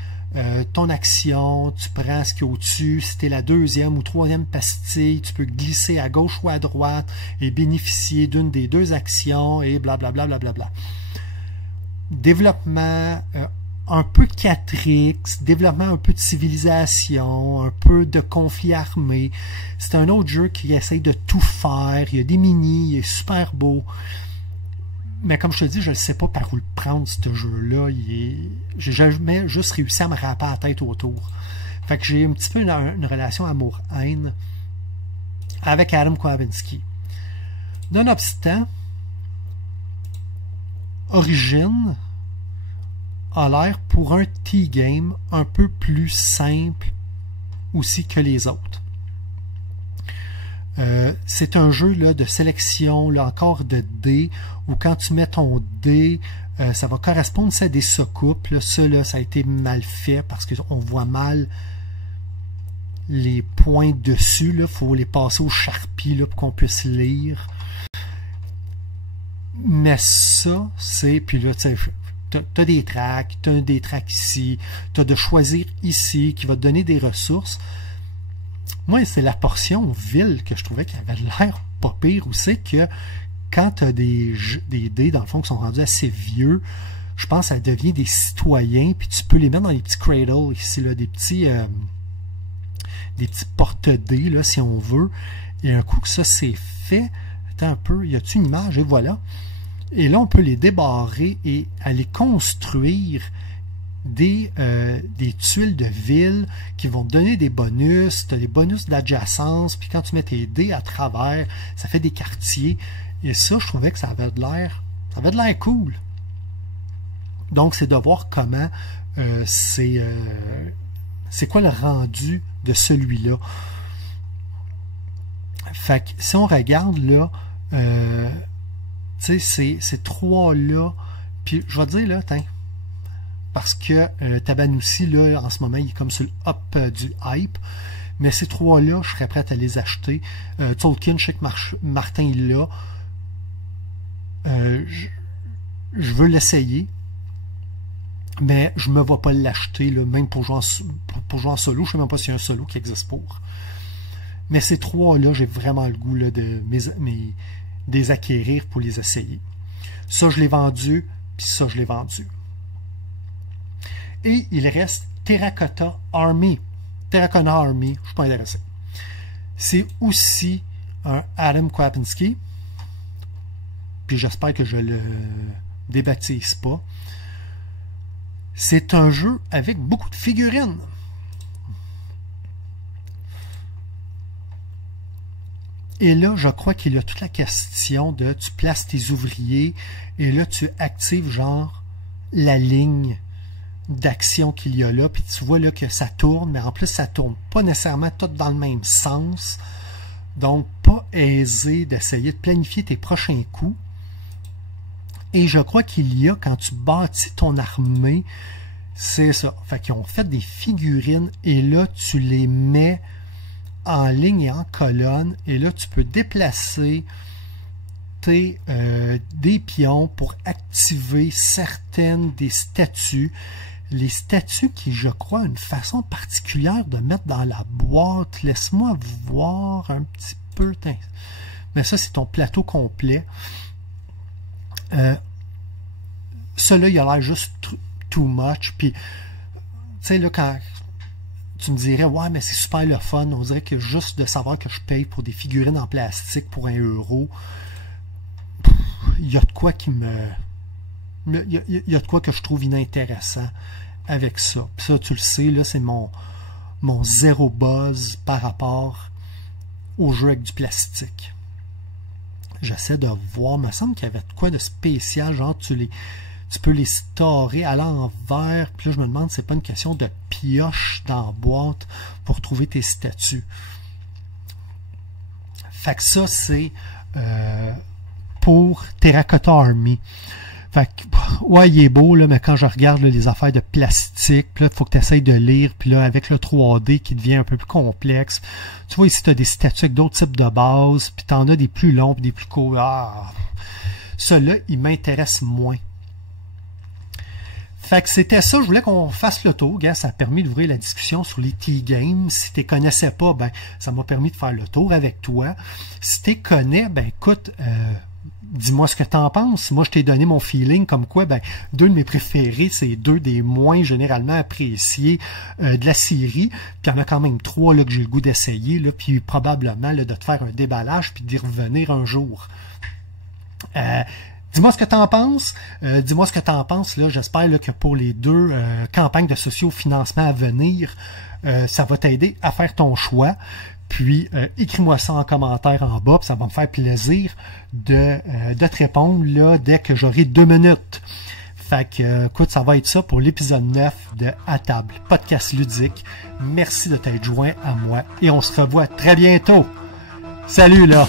ton action, tu prends ce qu'il y a au-dessus, si t'es la deuxième ou troisième pastille, tu peux glisser à gauche ou à droite et bénéficier d'une des deux actions et blablabla. Blablabla. Développement un peu de 4X, développement un peu de civilisation, un peu de conflit armé. C'est un autre jeu qui essaye de tout faire, il y a des mini, il est super beau. Mais comme je te dis, je ne sais pas par où le prendre, ce jeu-là. J'ai jamais juste réussi à me râper la tête autour. Fait que j'ai un petit peu une relation amour-haine avec Adam Kwapiński. Nonobstant, Origine a l'air pour un T-game un peu plus simple aussi que les autres. C'est un jeu là, de sélection, là, encore de dés, où quand tu mets ton dé, ça va correspondre à des soucoupes. Là, ça a été mal fait parce qu'on voit mal les points dessus. Il faut les passer au Sharpie là, pour qu'on puisse lire. Mais ça, c'est... Puis là, tu as des tracks, tu as des tracks ici, tu as de choisir ici qui va te donner des ressources. Moi, c'est la portion ville que je trouvais qui avait l'air pas pire, où c'est que quand tu as des dés, dans le fond, qui sont rendus assez vieux, je pense que ça devient des citoyens, puis tu peux les mettre dans les petits cradles, ici, là, des petits porte-dés, là, si on veut. Et un coup que ça c'est fait, attends un peu, y a-t-il une image? Et voilà. Et là, on peut les débarrer et aller construire des tuiles de ville qui vont te donner des bonus. Tu as des bonus d'adjacence, puis quand tu mets tes dés à travers, ça fait des quartiers. Et ça, je trouvais que ça avait de l'air cool. Donc, c'est de voir comment c'est quoi le rendu de celui-là. Fait que si on regarde là, tu sais, ces trois-là, puis je vais te dire là, parce que Tabanoussi, là, en ce moment, il est comme sur le up du hype, mais ces trois-là, je serais prêt à les acheter. Tolkien, je sais que Martin, il l'a. Je veux l'essayer, mais je ne me vois pas l'acheter, même pour jouer en solo. Je ne sais même pas s'il y a un solo qui existe pour. Mais ces trois-là, j'ai vraiment le goût là, de les acquérir pour les essayer. Ça, je l'ai vendu, puis ça, je l'ai vendu. Et il reste Terracotta Army. Terracotta Army, je ne suis pas intéressé. C'est aussi un Adam Kwapinski. Puis j'espère que je le débaptise pas. C'est un jeu avec beaucoup de figurines. Et là, je crois qu'il y a toute la question de tu places tes ouvriers et là, tu actives genre la ligne d'action qu'il y a là. Puis tu vois là que ça tourne, mais en plus, ça tourne pas nécessairement tout dans le même sens. Donc, pas aisé d'essayer de planifier tes prochains coups. Et je crois qu'il y a, quand tu bâtis ton armée, c'est ça. Fait qu'ils ont fait des figurines et là, tu les mets en ligne et en colonne. Et là, tu peux déplacer des pions pour activer certaines des statues. Les statues qui, je crois, ont une façon particulière de mettre dans la boîte. Laisse-moi voir un petit peu. Mais ça, c'est ton plateau complet. Celui-là, il a l'air juste too much. Puis, tu sais, là, quand tu me dirais, ouais, mais c'est super le fun, on dirait que juste de savoir que je paye pour des figurines en plastique pour 1 €, il y a de quoi qui me. Il y a de quoi que je trouve inintéressant avec ça. Puis ça, tu le sais, là, c'est mon zéro buzz par rapport au jeu avec du plastique. J'essaie de voir, il me semble qu'il y avait de quoi de spécial, genre tu peux les storer à l'envers, puis là je me demande si c'est pas une question de pioche dans la boîte pour trouver tes statues. Fait que ça c'est pour Terracotta Army. Fait que, ouais, il est beau, là, mais quand je regarde là, les affaires de plastique, puis là, il faut que tu essayes de lire, puis là, avec le 3D qui devient un peu plus complexe, tu vois, ici, tu as des statues avec d'autres types de bases, puis tu en as des plus longs, puis des plus courts. Ah! Ceux-là, ils m'intéressent moins. Fait que c'était ça, je voulais qu'on fasse le tour. Gars, ça a permis d'ouvrir la discussion sur les T-Games. Si tu les connaissais pas, ben, ça m'a permis de faire le tour avec toi. Si tu les connais, ben, écoute, dis-moi ce que tu en penses. Moi, je t'ai donné mon feeling comme quoi, ben, 2 de mes préférés, c'est 2 des moins généralement appréciés de la série. Puis il y en a quand même 3 là, que j'ai le goût d'essayer, là, puis probablement là, de te faire un déballage puis d'y revenir un jour. Dis-moi ce que tu en penses. Dis-moi ce que tu en penses. Là, j'espère là, que pour les 2 campagnes de sociofinancement à venir, ça va t'aider à faire ton choix. Puis, écris-moi ça en commentaire en bas, puis ça va me faire plaisir de te répondre là, dès que j'aurai 2 minutes. Fait que, écoute, ça va être ça pour l'épisode 9 de À table, podcast ludique. Merci de t'être joint à moi et on se revoit très bientôt. Salut là!